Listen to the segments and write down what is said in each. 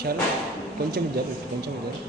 चलो కొంచెం జరుగు కొంచెం జరుగు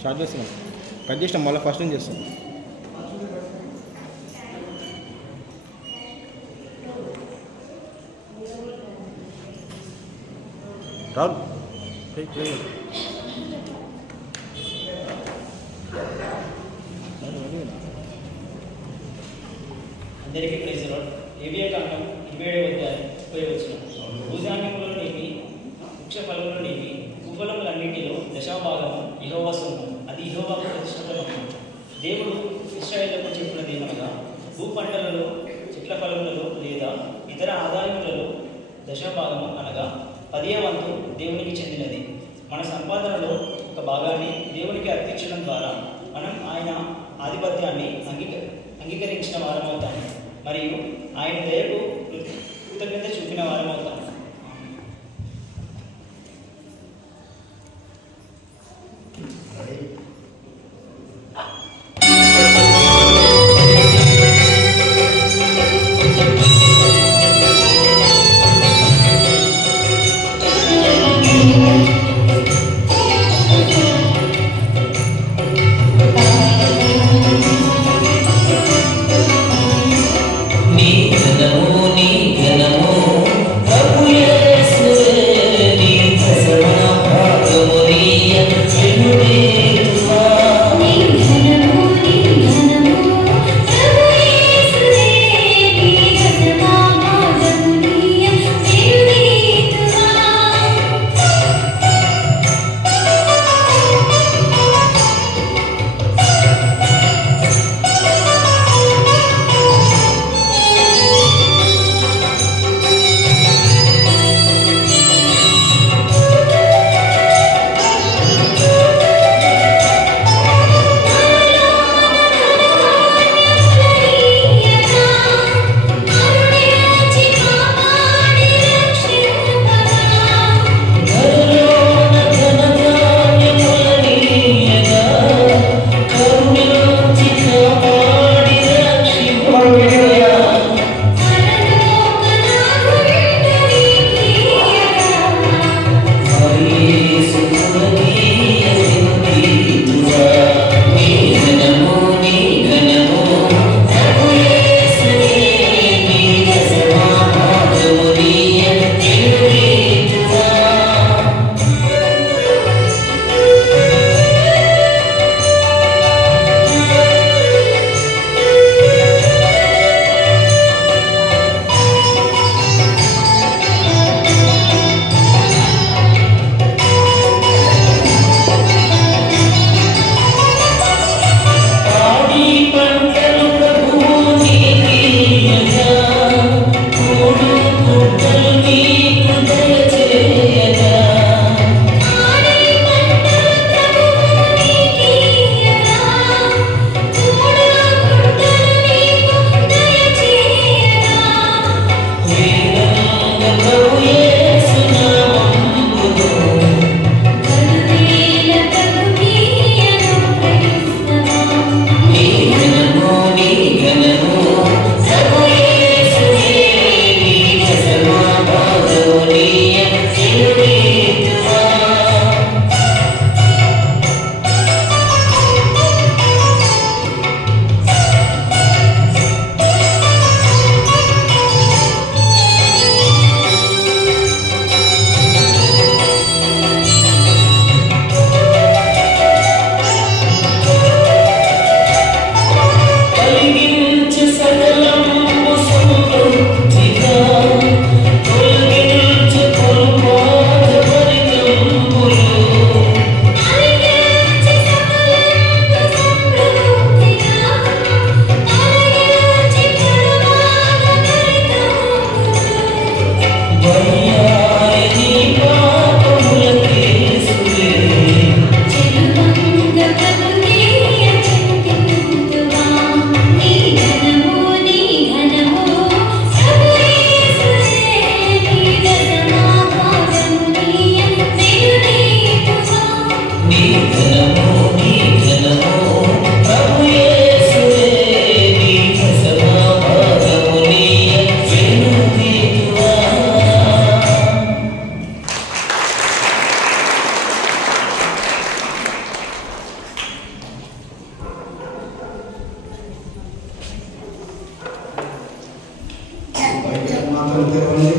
స్టార్ట్ చేస్తున్నాం కట్ చేసినాం మళ్ళీ ఫస్ట్ నుంచి చేస్తాం రాదు అందరికీ ప్రైజ్ లార్డ్. లేవియా కాండం 27వ అధ్యాయం 30వ వచనం. భూధాన్యములలోనివి వృక్ష ఫలములలోనివి భూఫలములన్నిటిలో దశమభాగము యెహోవా సొమ్ము, అది యెహోవాకు ప్రతిష్ఠితమైనది. దేవుడు ఇశ్రాయేలుకు చెప్పినదేమనగా, భూపంటలలో చెట్ల ఫలములలో లేదా ఇతర ఆదాయములలో దశమభాగము అనగా 10వ వంతు దేవునికి చెందినది. మన సంపాదనలో ఒక భాగాన్ని దేవునికి అర్పించడం ద్వారా మనం ఆయన ఆధిపత్యాన్ని అంగీకరించిన వారమవుతాము మరియు ఆయన దయకు కృతజ్ఞత చూపిన వారమవుతాము. నీ ఘనము మాత్రం తెరవండి.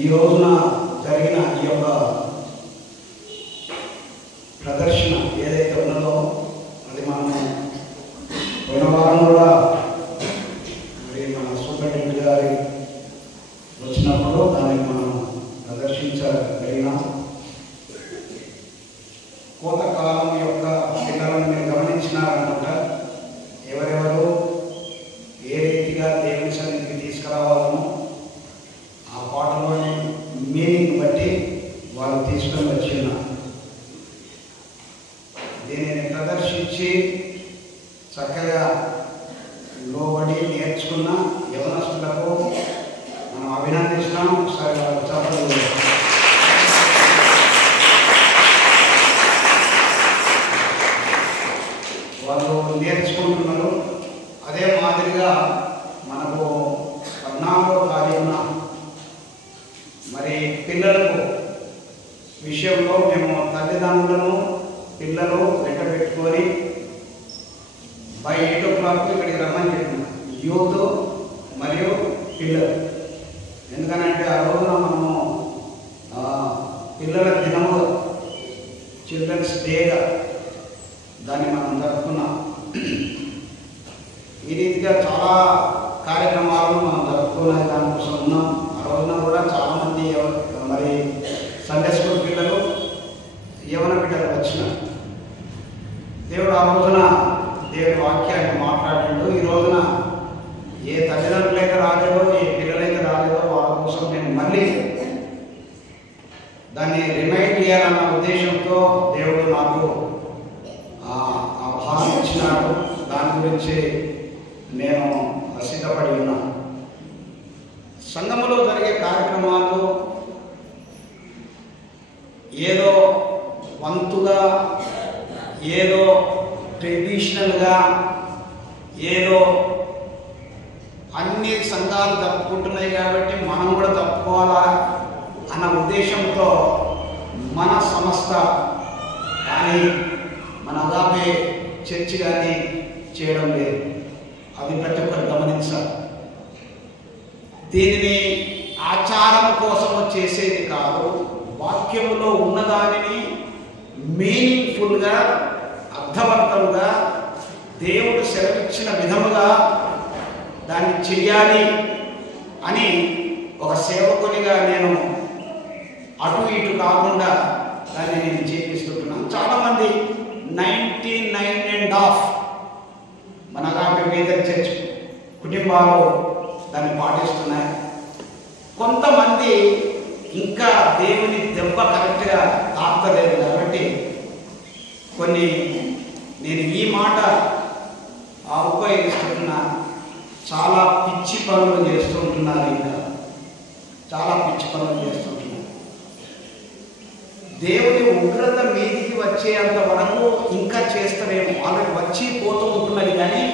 ఈ రోజున జరిగిన ఈ యొక్క ప్రదర్శన ఏదైతే ఉన్నదో అది మనం పోయిన వారం కూడా మరి మన సూపరింటెండెంట్ గారి వచ్చినప్పుడు దాన్ని మనం ప్రదర్శించగలిగినాం. కోతకాలం యొక్క పిల్లలను మీరు గమనించినారనుకుంటా. ఎవరెవరు ఏ రీతిగా దేవుని సన్నిధికి తీసుకురావాలనో ఆ పాటలోని మీనింగ్ బట్టి వాళ్ళు తీసుకొని వచ్చిన్నారు. దీనిని ప్రదర్శించి చక్కగా లోబడి నేర్చుకున్న యవనస్తులకు మనం అభినందిస్తున్నాం. ఒకసారి వాళ్ళ చప్పట్లు. వాళ్ళు నేర్చుకుంటున్నారు. అదే మాదిరిగా మనకు 14వ తారీఖున మరి పిల్లలకు విషయంలో మేము తల్లిదండ్రులను పిల్లలు వెంట పెట్టుకొని బై 8 o'clock ఇక్కడికి రమ్మని చెప్పినాం. యూత్ మరియు పిల్లలు. ఎందుకనంటే ఆ రోజున మనము పిల్లల దినము చిల్డ్రన్స్ డేగా దాన్ని మనం జరుపుకున్నాం. ఈ రీతిగా చాలా కార్యక్రమాలను మనం జరుపుకునే దానికోసం ఉన్నాం. ఆ రోజున కూడా చాలామంది మరి సండే స్కూల్ పిల్లలు యవన బిడ్డలు వచ్చినారు. దేవుడు ఆ రోజున దేవుడి వాక్యాన్ని మాట్లాడాడు. ఈ రోజున ఏ తల్లిదండ్రులైతే రాలేదో ఏ పిల్లలైతే రాలేదో వాళ్ళ కోసం నేను మళ్ళీ దాన్ని రిమైండ్ చేయాలన్న ఉద్దేశంతో దేవుడు నాకు ఆ భావం ఇచ్చినాడు. దాని గురించి నేను సిద్ధపడి ఉన్నాను. సంఘములో జరిగే కార్యక్రమాలు ఏదో వంతుగా ఏదో ట్రెడిషనల్గా ఏదో అన్ని సంఘాలు తప్పుకుంటున్నాయి కాబట్టి మనం కూడా తప్పుకోవాలా అన్న ఉద్దేశంతో మన సంస్థ కానీ మన అగాపే చర్చి కానీ చేయడం లేదు. అది ప్రతి ఒక్కరు గమనించాలి. దీనిని ఆచారం కోసం చేసేది కాదు. వాక్యములో ఉన్నదానిని మీనింగ్ఫుల్గా అర్థవంతంగా దేవుడు సెలవిచ్చిన విధముగా దాన్ని చెయ్యాలి అని ఒక సేవకునిగా నేను అటు ఇటు కాకుండా దాన్ని నేను చేపిస్తుంటున్నాను. చాలామంది 99.5 మన పేద చర్చ్ కుటుంబాలు దాన్ని పాటిస్తున్నాయి. కొంతమంది ఇంకా దేవుని దెబ్బ కరెక్ట్గా తాకలేదు కాబట్టి కొన్ని నేను ఈ మాట ఉపయోగిస్తున్నా చాలా పిచ్చి పనులు చేస్తూ ఉంటున్నారు. ఇంకా చాలా పిచ్చి పనులు చేస్తుంటున్నారు. దేవుని ఉగ్రత మీదికి వచ్చేంత వరకు ఇంకా చేస్తారేమో. ఆల్రెడీ వచ్చి పోతూ ఉంటున్నది కానీ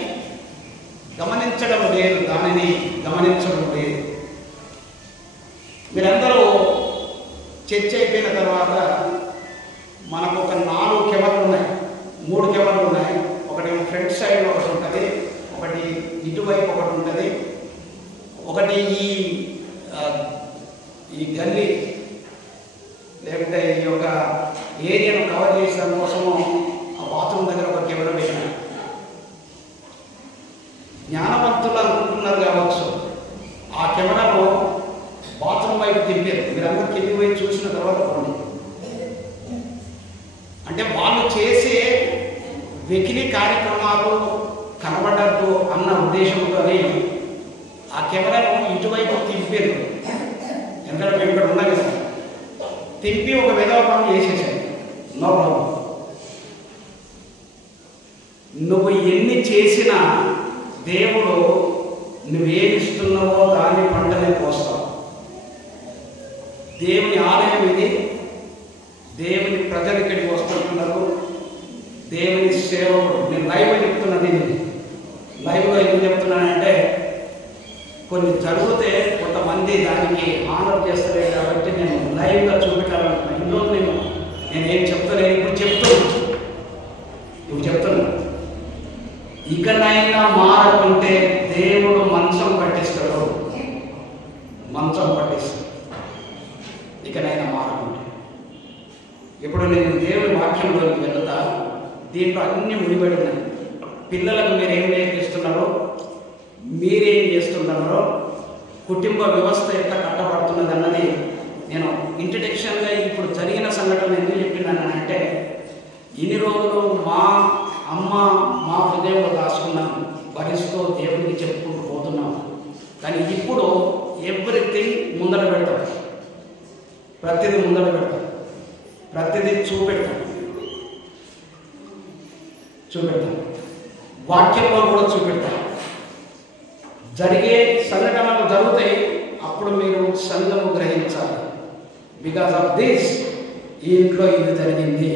గమనించడం లేదు. దానిని గమనించడం లేదు. మీరందరూ చర్చ అయిపోయిన తర్వాత మనకు ఒక 4 కెమెరాలు ఉన్నాయి, 3 కెమెరాలు ఉన్నాయి. ఒకటి ఫ్రంట్ సైడ్లో ఇటువైపు ఒకటి ఉంటుంది. ఒకటి ఈ గల్లీ లేకపోతే ఈ యొక్క ఏరియాను కవర్ చేసే కోసము ఆ బాత్రూమ్ దగ్గర ఒక కెమెరా పెట్టాను. జ్ఞానవంతులు అనుకుంటున్నారు కావచ్చు, ఆ కెమెరాలో బాత్రూమ్ వైపు తిప్పారు. మీరందరూ కింది పోయి చూసిన తర్వాత పోండి. అంటే వాళ్ళు చేసే వెకిలి కార్యక్రమాలు కనబడద్దు అన్న ఉద్దేశంతోనే ఆ కెమెరాను ఇటువైపు తిప్పారు. ఎందుకంటే మేము ఇక్కడ ఉన్నాం కదా, తిప్పి ఒక విధవపనం చేసేసాడు. No problem. నువ్వు ఎన్ని చేసినా దేవుడు నువ్వేమిస్తున్నావో దాన్ని పంటనే పోస్తావు. దేవుని ఆలయం ఇది. దేవుని ప్రజలు ఇక్కడికి వస్తుంటున్నారు. దేవుని సేవకుడు. నేను లైవ్గా చెప్తున్నది. లైవ్గా ఎందుకు చెప్తున్నానంటే కొన్ని జరిగితే కొంతమంది దానికి ఆనర్ చేస్తలేదు కాబట్టి నేను లైవ్గా చూపెట్టాలనుకున్నాను. ఇందులో నేనేం చెప్తలేదు. ఇప్పుడు చెప్తున్నా ఇకనైనా మారకుంటే దేవుడు మంచం పట్టిస్తాడు. ఇకనైనా మారకుంటే. ఇప్పుడు నేను దేవుని వాక్యంలోకి వెళ్తా. దీంట్లో అన్ని ముడిపడి ఉన్నాయి. పిల్లలకు మీరేం నేర్పిస్తున్నారో, మీరేం చేస్తున్నారో, కుటుంబ వ్యవస్థ ఎట్లా కట్టబడుతున్నది అన్నది నేను ఇంట్రడక్షన్గా ఇప్పుడు జరిగిన సంఘటన ఎందుకు చెప్పినానంటే, ఇన్ని రోజులు మా అమ్మ మా హృదయంలో దాచుకున్నాం, భరిస్తూ దేవుడికి చెప్పుకుంటూ పోతున్నాం. కానీ ఇప్పుడు ఎవ్రీథింగ్ ముందర పెడతాం. ప్రతిదీ ముందర పెడతాం. ప్రతిదీ చూపెడతాం. వాక్యంలో కూడా చూపెడతాం. జరిగే సంఘటనలు జరుగుతాయి. అప్పుడు మీరు సంఘము గ్రహించాలి. బికాస్ ఆఫ్ దిస్ ఈ ఇంట్లో ఇది జరిగింది.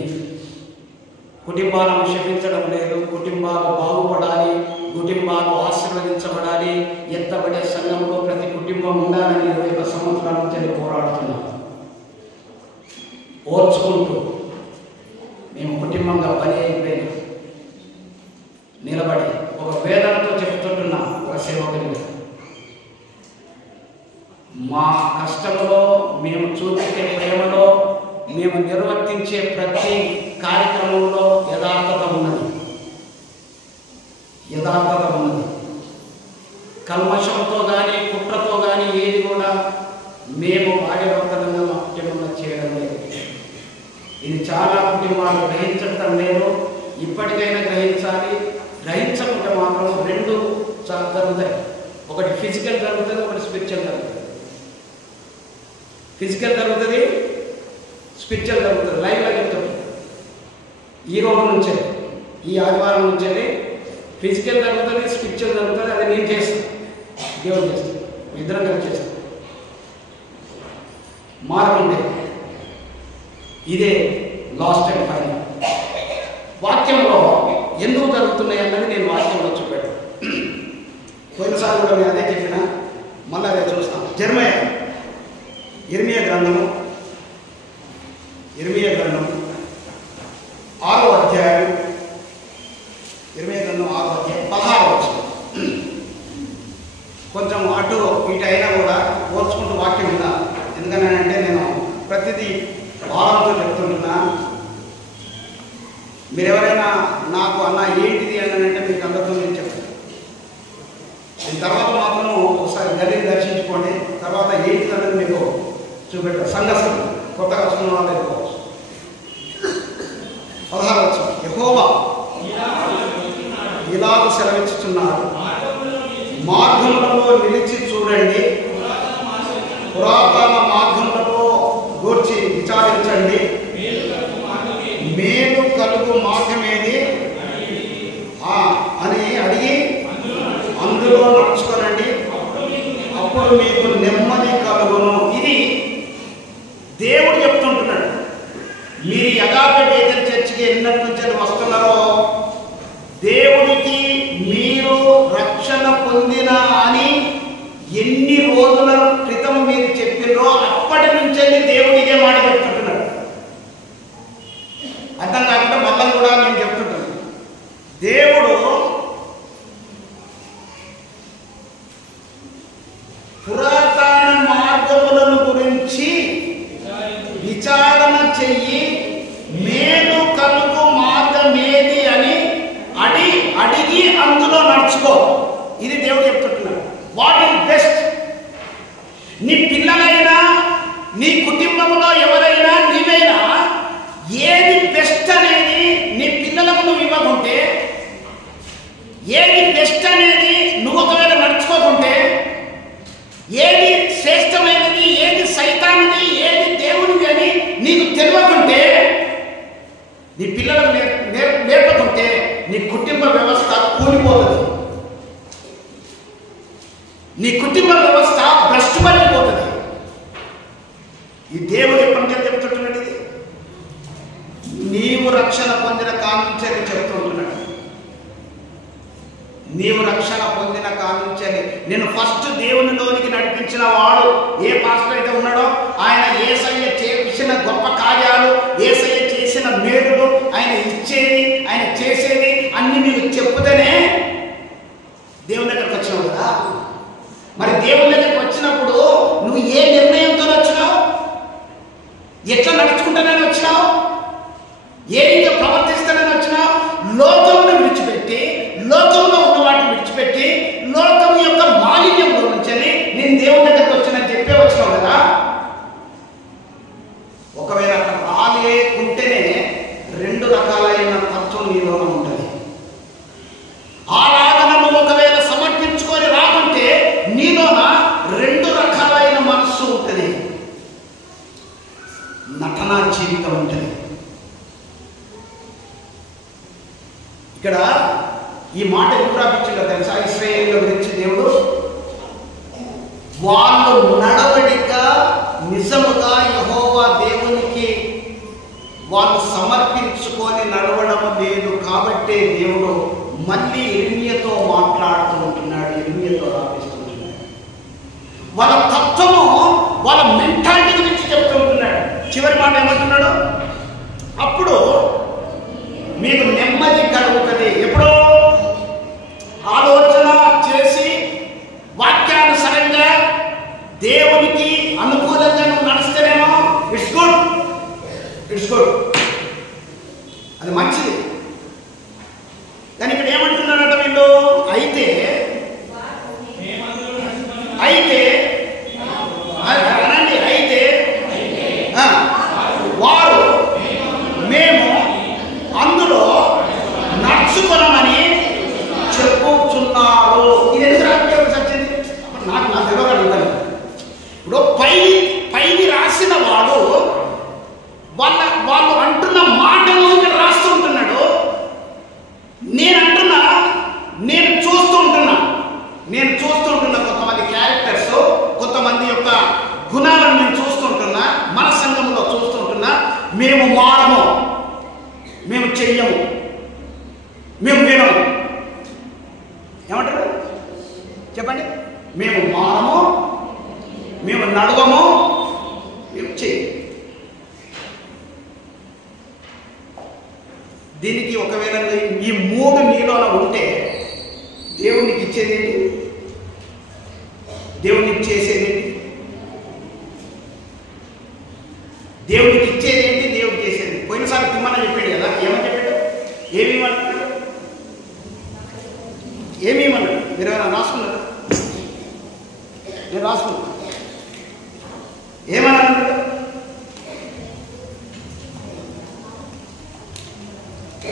కుటుంబాలను క్షమించడం లేదు. కుటుంబాలు బాగుపడాలి, కుటుంబాలు ఆశీర్వదించబడాలి, ఎత్తబడే సంఘంలో ప్రతి కుటుంబం ఉండాలని 20 సంవత్సరాల నుంచి పోరాడుతున్నాం. ఓర్చుకుంటూ మేము కుటుంబంగా బలి అయిపోయినాం. నిలబడి ఒక వేదనతో చెప్తుంటున్నా ఒక సేవకునిగా, మా కష్టంలో మేము చూపించే ప్రేమలో మేము నిర్వర్తించే ప్రతి కార్యక్రమంలో యథార్థత ఉన్నది. కల్మషంతో కానీ కుట్రతో కానీ ఏది కూడా మేము భార్యాభర్తలుగా మా కుటుంబంలో చేయడం లేదు. ఇది చాలా కుటుంబాలు గ్రహించడం లేదు. ఇప్పటికైనా గ్రహించాలి. గ్రహించకుంటే మాత్రం 2 జరుగుతాయి. ఒకటి ఫిజికల్ జరుగుతుంది, ఒకటి స్పిరిచువల్ జరుగుతుంది. ఫిజికల్ జరుగుతుంది, స్పిరిచువల్ జరుగుతుంది. లైవ్గా చెప్తుంది. ఈ రోజు నుంచే, ఈ ఆదివారం నుంచే ఫిజికల్ జరుగుతుంది, స్పిరిచువల్ జరుగుతుంది. అది నేను చేస్తాను, దేవుడు చేస్తాను, ఇద్దరం కలిసి చేస్తాం. మారకుండే ఇదే లాస్ట్ అండ్ ఫైనల్. వాక్యంలో ఎందుకు జరుగుతున్నాయి అన్నది నేను వాక్యంలో చూపెట్టాను. పోయినసారి కూడా నేను అదే చెప్పిన, మళ్ళీ అదే చూస్తాం. ఇర్మియా గ్రంథము 6వ అధ్యాయం. ఇర్మియా గ్రంథం 6వ అధ్యాయం 16వ వచనం. కొంచెం అటు ఇటు అయినా కూడా ఓర్చుకుంటూ వాక్యం ఉందా. ఎందుకనంటే నేను ప్రతిదీ వారంతో చెప్తుంటున్నా. మీరు ఎవరైనా నాకు అన్న ఏంటిది అని అంటే మీకు అందరితో నేను చెప్తాను. దీని తర్వాత మాత్రం ఒకసారి గదిని దర్శించుకోండి. తర్వాత ఏంటిది అనేది మీకు చూపెట్టారు. సంఘస్థులు కొత్తగా వస్తున్న వాళ్ళు ఎక్కువచ్చు. 16వ వచనం. యెహోవా ఇలాగ సెలవిచ్చుచున్నాడు, మార్గములలో నిలిచి చూడండి, పురాతన మార్గములలో గూర్చి విచారించండి, మేలు కలుగు మార్గమేది అని అడిగి అందులో నడుచుకోనండి, అప్పుడు మీకు నెమ్మది కలుగును. ఇది దేవుడు చెప్తుంటున్నాడు. మీరు యథార్థ బేతల్ చర్చికి ఎన్నటి నుంచి వస్తున్నారో, దేవుడికి మీరు రక్షణ పొందిన అని ఎన్ని రోజుల క్రితం మీరు చెప్పినో అప్పటి నుంచి దేవుడు ఇదే మాట చెప్తుంటున్నాడు. అర్థం కాకుండా మళ్ళీ కూడా నేను చెప్తుంటాను. దేవుడు మార్గంలో నడుచుకో. ఇది దేవుడు చెప్తుంటున్నాడు. What is best? నీ పిల్లలైనా, నీ కుటుంబంలో ఎవరైనా, నీవైనా ఏది బెస్ట్ అనేది నీ పిల్లలకు నువ్వు ఇవ్వకుంటే, ఏది బెస్ట్ అనేది నువ్వు ఒకవేళ నడుచుకోకుంటే, ఏది శ్రేష్టమైనది, ఏది సైతానిది, ఏది దేవుడిది అని నీకు తెలియకుంటే, నీ పిల్లలకు నేర్పకుంటే నీ కుటుంబ వ్యవస్థ కూలిపోతుంది. నీ కుటుంబ వ్యవస్థ భ్రష్టు పట్టిపోతుంది. ఈ దేవుడు ఎప్పటి నుంచి చెప్తుంటున్నాడు? ఇది నీవు రక్షణ పొందిన కానుంచని చెప్తుంటున్నాడు. నీవు రక్షణ పొందిన కానుంచని నేను ఫస్ట్ దేవునిలోనికి నడిపించిన వాడు ఏ పాస్టర్ అయితే ఉన్నాడో ఆయన యేసయ్య చేసిన గొప్ప కార్యాలు, యేసయ్య చేసిన మేలులు, ఆయన ఇచ్చేది, ఆయన చేసేది అన్ని నీకు చెప్పుతేనే దేవుని దగ్గరకు వచ్చినావు కదా. మరి దేవుని దగ్గరకు వచ్చినప్పుడు నువ్వు ఏ నిర్ణయంతో వచ్చినావు? ఎట్లా నడుచుకుంటానని వచ్చినావు? ఏ రీతిగా ప్రవర్తిస్తానని వచ్చినావు? లోకమును విడిచిపెట్టి, లోకంలో ఉన్న వాటిని విడిచిపెట్టి, లోకం యొక్క మాలిన్యంలో నుంచి నేను దేవుని దగ్గరకు వచ్చానని చెప్పే వచ్చినావు కదా. ఒకవేళ అక్కడ రాలేకుంటేనే రెండు రకాలైన తత్వం నీలో ఉంటుంది. అలాగ నువ్వు ఒకవేళ సమర్పించుకొని రాకుంటే నీలోన రెండు రకాలైన మనస్సు ఉంటుంది, నటనా జీవితం ఉంటుంది. ఇక్కడ ఈ మాట ఎందుకు రాపించిందో తెలుసా? ఇశ్రాయేలు గురించి దేవుడు వాళ్ళు నడవడిక నిజముగా యెహోవా దేవునికి వాళ్ళు సమర్పించుకొని నడవడం లేదు కాబట్టి దేవుడు మళ్ళీ ఇర్మియాతో మాట్లాడుతూ ఉంటున్నాడు, ఇర్మియాతో రాపిస్తుంటున్నాడు. వాళ్ళ తత్వము, వాళ్ళ మెంటాలిటీ గురించి చెప్తూ ఉంటున్నాడు. చివరి మాట ఏమంటున్నాడు? అప్పుడు మీకు నెమ్మది కలుగుతుంది. ఎప్పుడో ఆలోచన చేసి వాక్యానుసారంగా దేవునికి అనుకూలంగా నువ్వు నడుస్తేనేమో ఇట్స్ గుడ్, ఇట్స్ గుడ్, అది మంచిది. కానీ ఇక్కడ ఏమంటున్నారట వీళ్ళు? అయితే అనండి, అయితే వారు మేము అందులో నడుచుకోనమని చెప్పుచున్నారు. ఇది ఎందుకు రాకపోతే సచ్చింది? నాకు తెలియగలుగుతాను. ఇప్పుడు పైని రాసిన వాడు వాళ్ళు అంటున్న మాటను ఇక్కడ రాస్తూ ఉంటున్నాడు. నేను చూస్తూ ఉంటున్నా కొంతమంది క్యారెక్టర్స్, కొంతమంది యొక్క గుణాలను నేను చూస్తుంటున్నా, మన సంఘంలో చూస్తుంటున్నా. మేము మారము, మేము చెయ్యము, మేము వినము. ఏమంటారు చెప్పండి? మేము మారము, మేము నడవము, మేము చెయ్యము. దీనికి ఒకవేళ ఈ మూడు నీలోన ఉంటే దేవునికి ఇచ్చేదేంటి? దేవునికి చేసేదేంటి? దేవునికి ఇచ్చేదేంటి? దేవుడికి చేసేది. పోయినసారి తిమ్మని చెప్పాడు కదా, ఏమని చెప్పాడు? ఏమేమన్నాడు? మీరు ఏమైనా రాసుకున్నారు? నేను రాసుకున్నాను. ఏమన్నాడు?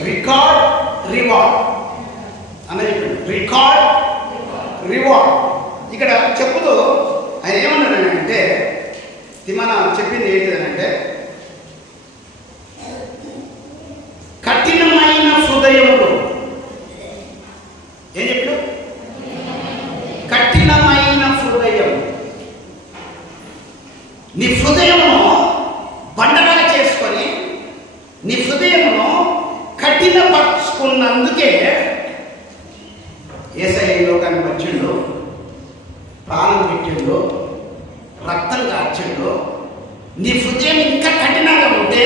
రికార్డ్ రివార్డ్ అని చెప్పాడు. Record reward. ఇక్కడ చెప్పుతూ ఆయన ఏమన్నాడంటే, తిమ్మన చెప్పింది ఏంటిదనంటే, కఠినమైన హృదయములు. ఏం చెప్పాడు? కఠినమైన హృదయం. నీ హృదయమును బండగా చేసుకొని, నీ హృదయమును కఠినపరుచుకున్నందుకే యేసయ్య లోకానికి వచ్చిండు, ప్రాణం పెట్టిండు, రక్తం కార్చిండు. నీ హృదయం ఇంకా కఠినంగా ఉంటే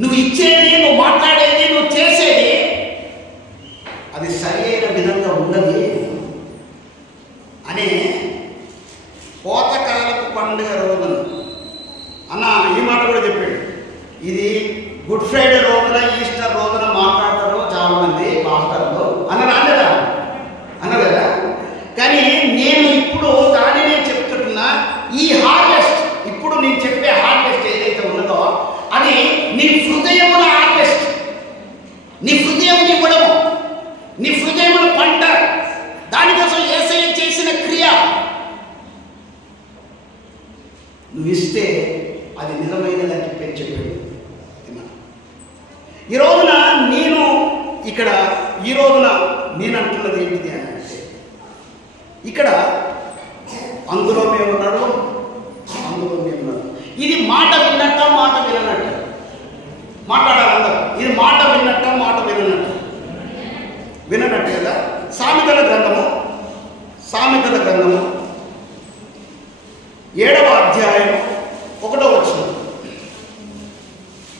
నువ్వు ఇచ్చేది, నువ్వు మాట్లాడేది, నువ్వు చేసేది అది సరి అయిన విధంగా ఉండదు అనే కోతకాలపు పండుగ రోజున అన్న ఈ మాట కూడా చెప్పాడు. ఇది గుడ్ ఫ్రైడే రోజున, ఈస్టర్ రోజున మాట్లాడతారు చాలా మంది పాస్టర్లు అన్నారు. ఈ రోజున నేను ఇక్కడ ఈ రోజున నేను అంటున్నది ఏంటిది అని అంటే, ఇక్కడ అందులో మేమున్నాడు, అందులో మేమున్నాడు. ఇది మాట విన్నట్ట, మాట విననట్ట. మాట్లాడాలి అందరూ. ఇది మాట విన్నట్ట, మాట విననట్ట. విననట్టు కదా. సామెతల గ్రంథము 7వ అధ్యాయం 1వ వచనం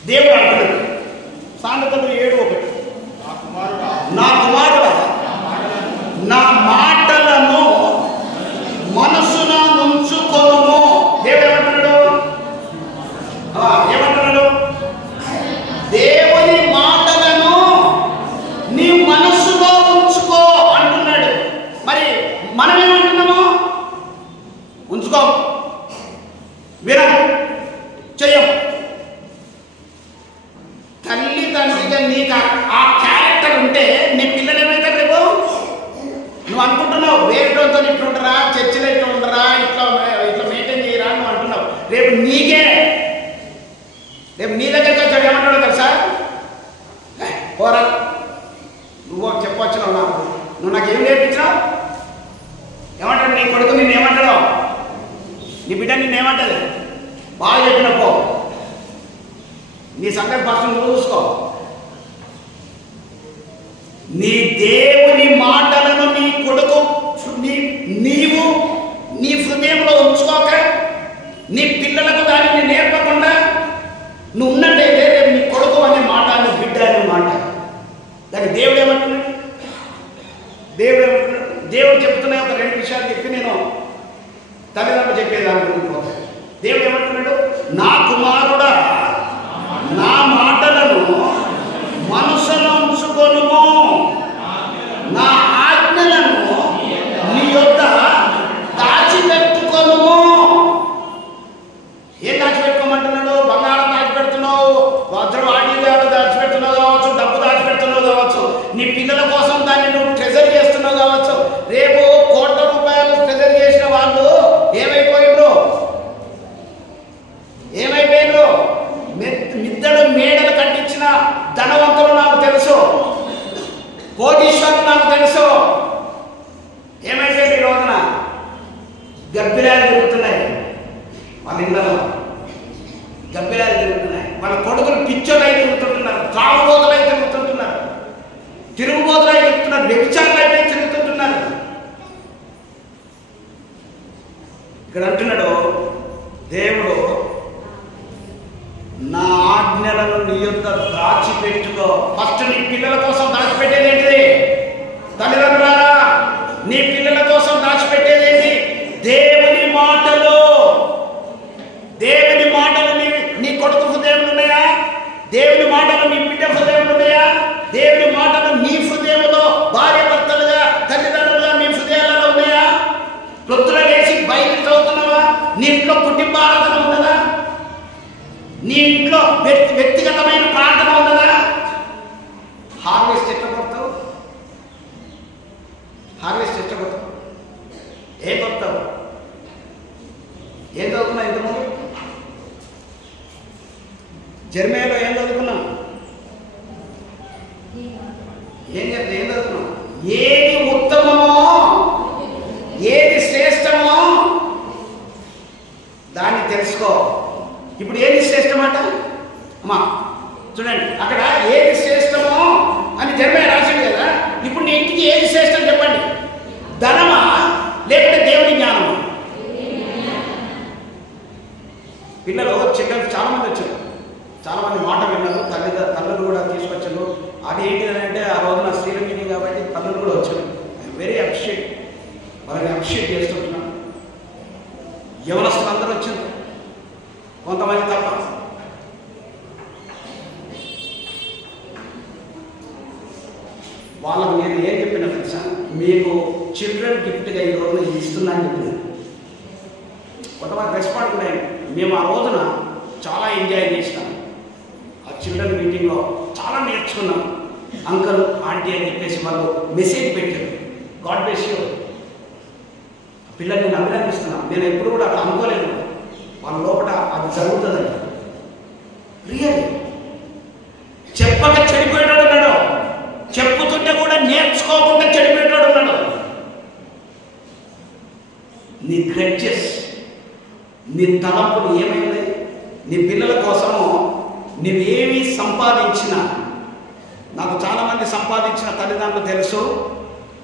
దేవుడు అంటున్నాడు. సామెతలు 7:1, నా కుమారుడా నా మాటలను మనసున నుంచుకొనుము. దేవుడు ఏమంటున్నాడు? ఏమంటున్నాడు? దేవుని మాటలను నీ మనసులో ఉంచుకో అంటున్నాడు. మరి మనం ఏమంటున్నాము? ఉంచుకో, వినం, చెయ్యం. తల్లిదండ్రిగా నీకు ఆ క్యారెక్టర్ ఉంటే నీ పిల్లలు ఏమైతే రేపు నువ్వు అనుకుంటున్నావు వేరేటోతో ఇట్లా ఉంటారా, చర్చిలో ఇట్లా ఉండరా, ఇట్లా ఇట్లా మెయింటైన్ చేయరా నువ్వు అంటున్నావు. రేపు నీకే, రేపు నీ దగ్గరికి వచ్చాడు ఏమంటాడు తెలుసా? పోరా, నువ్వు చెప్పొచ్చినావు నాకు, నువ్వు నాకు ఏం నేర్పించావు? ఏమంటాడు నీ కొడుకు? నిన్ను ఏమంటాడు? నీ బిడ్డ నిన్ను ఏమంటది? బాగా చెప్పినప్పో నీ సంగతి ఫస్ట్ నువ్వు చూసుకో. నీ దేవుని మాటలను నీ కొడుకు నీవు నీ హృదయంలో ఉంచుకోక, నీ పిల్లలకు దానిని నేర్పకుండా నువ్వు ఉన్నట్టయితే రేపు నీ కొడుకు అనే మాట, నీ బిడ్డ అనే మాట, దానికి దేవుడు ఏమంటున్నాడు? దేవుడు చెప్తున్నా ఒక 2 విషయాలు చెప్పి నేను తల్లిదండ్రులు చెప్పేదాని గురించి పోతాను. దేవుడు ఏమంటున్నాడు? నా కుమారుడా నా మాటలను మనసులో ఉంచుకొనుము, నా ఆజ్ఞలను నీ యొద్ద దాచిపెట్టుకొనుము. ఏం దాచిపెట్టుకోమంటున్నాడు? బంగారం దాచిపెడుతున్నావు, వజ్రవాణి దాచిపెడుతున్నావు కావచ్చు, డబ్బు దాచిపెడుతున్నావు కావచ్చు, నీ పిల్లల కోసం దాన్ని నువ్వు ట్రెజర్ చేస్తున్నావు కావచ్చు. రేపు కోట్ల రూపాయలు ట్రెజర్ చేసిన వాళ్ళు ఏమైపోయినరు? మిద్దడు మేడలు కట్టించిన ధనవంతులు నాకు తెలుసు, కోటీశ్వరులు నాకు తెలుసు. ఏమైపోయింది? ఈ రోజున గబ్బిలాలు తిరుగుతున్నాయి వాళ్ళ ఇళ్ళలో, గబ్బిలాలు తిరుగుతున్నాయి. వాళ్ళ కొడుకులు పిచ్చోలై తిరుగుతుంటున్నారు, త్రాగుబోతులై తిరుగుతుంటున్నారు, తిరుగుబోతులై తిరుగుతున్నారు, వ్యభిచారులై తిరుగుతుంటున్నారు. ఇక్కడ అంటున్నాడు దేవుడు, నా ఆజ్ఞలను నీ యొద్ద దాచిపెట్టుకో. ఫస్ట్ నీ పిల్లల కోసం దాచిపెట్టేది ఏంటిది? తల్లిదండ్రులారా, నీ పిల్లల కోసం దాచిపెట్టేది ఏంటి? దేవుని మాటలు. దేవుని మాటలు నీ కొడుకు హృదయంలో ఉన్నాయా? దేవుని మాటలు నీ బిడ్డ హృదయంలో ఉన్నాయా? దేవుని మాటలు నీ హృదయంలో భార్య భర్తలుగా, తల్లిదండ్రులుగా మీ హృదయాలలో ఉన్నాయా? ప్రొద్దున లేచి బైబిల్ చదువుతున్నావా? నీ ఇంట్లో కుటుంబ ఆరాధన ఉన్నదా? నీ ఇంట్లో వ్యక్తిగతమైన ప్రార్థన ఉన్నదా? హార్వెస్ట్ ఎట్లా కొడతావు? హార్వెస్ట్ ఎట్లా కొడతావు? ఏం కొడతావు? ఏం చదువుకున్నావు? ఇంతకుముందు జర్మనీలో ఏం చదువుకున్నావు? ఏం చదువుకున్నావు? ఏది ఉత్తమమో, ఏది శ్రేష్టమో దాన్ని తెలుసుకో. ఇప్పుడు ఏది శ్రేష్టమాట అమ్మా చూడండి, అక్కడ ఏది శ్రేష్టమో అని జర్మనీ రాశాడు కదా. ఇప్పుడు నీ ఇంటికి ఏది శ్రేష్టం చెప్పండి? ధనమా లేకపోతే దేవుని జ్ఞానమా? పిల్లలు చిన్నలు చాలామంది వచ్చారు, చాలామంది మాట విన్నారు, తల్లులు కూడా తీసుకొచ్చారు. అది ఏంటిదంటే ఆ రోజున స్త్రీల మీటింగ్ కాబట్టి తల్లులు కూడా వచ్చారు. వెరీ అప్రిషియేట్, వాళ్ళని అప్రిషియేట్ చేస్తుంటున్నాను. యవనస్తులు అందరూ వచ్చారు, కొంతమంది తప్ప. వాళ్ళకు నేను ఏం చెప్పినా తెలుసా? మీకు చిల్డ్రన్ గిఫ్ట్గా ఈ రోజున ఇస్తున్నాను చెప్పిన. కొంతమంది రెస్పాండ్ కూడా మేము ఆ రోజున చాలా ఎంజాయ్ చేసినాం. ఆ చిల్డ్రన్ మీటింగ్లో చాలా నేర్చుకున్నాం. అంకల్ ఆంటీ అని చెప్పేసి వాళ్ళు మెసేజ్ పెట్టారు. God bless you. పిల్లల్ని నేను అభినందిస్తున్నాను. నేను ఎప్పుడు కూడా అట్లా అనుకోలేదు, వాళ్ళ లోపల అది జరుగుతుందని. రియల్లీ చెప్పక చెడిపోయేటోడు ఉన్నాడు, చెప్పుతుంటే కూడా నేర్చుకోకుండా చెడిపోయేటోడు ఉన్నాడు. నీ గ్రెడ్జెస్, నీ తలంపులు ఏమైంది? నీ పిల్లల కోసము నువ్వేమి సంపాదించినా, నాకు చాలామంది సంపాదించిన తల్లిదండ్రులు తెలుసు,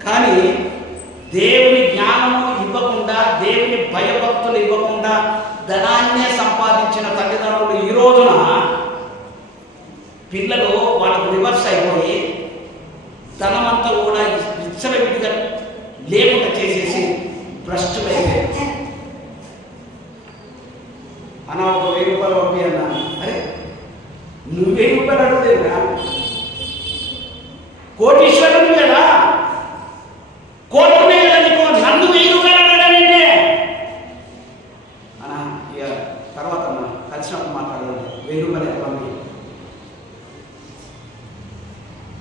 కానీ దేవుని జ్ఞానము ఇవ్వకుండా, దేవుని భయభక్తులు ఇవ్వకుండా ధనాన్నే సంపాదించిన తల్లిదండ్రులు ఈ రోజున పిల్లలు వాళ్ళకు రివర్స్ అయిపోయి ధనమంతా కూడా విచ్చలవిడిగా లేకుండా చేసేసి భ్రష్టులైపోయారు. అన్న ఒక 1000 రూపాయలు పంపి అన్నా, అరే నువ్వు 1000 రూపాయలు అడుగులేదా? కోటీశ్వరుడు కదా, కోట్లు కదా నీకు, నన్ను 1000 రూపాయలు అడగాలంటే అన్న ఇక తర్వాత అన్న కలిసినప్పుడు మాట్లాడాలి, 1000 రూపాయలు ఎంత పంపి.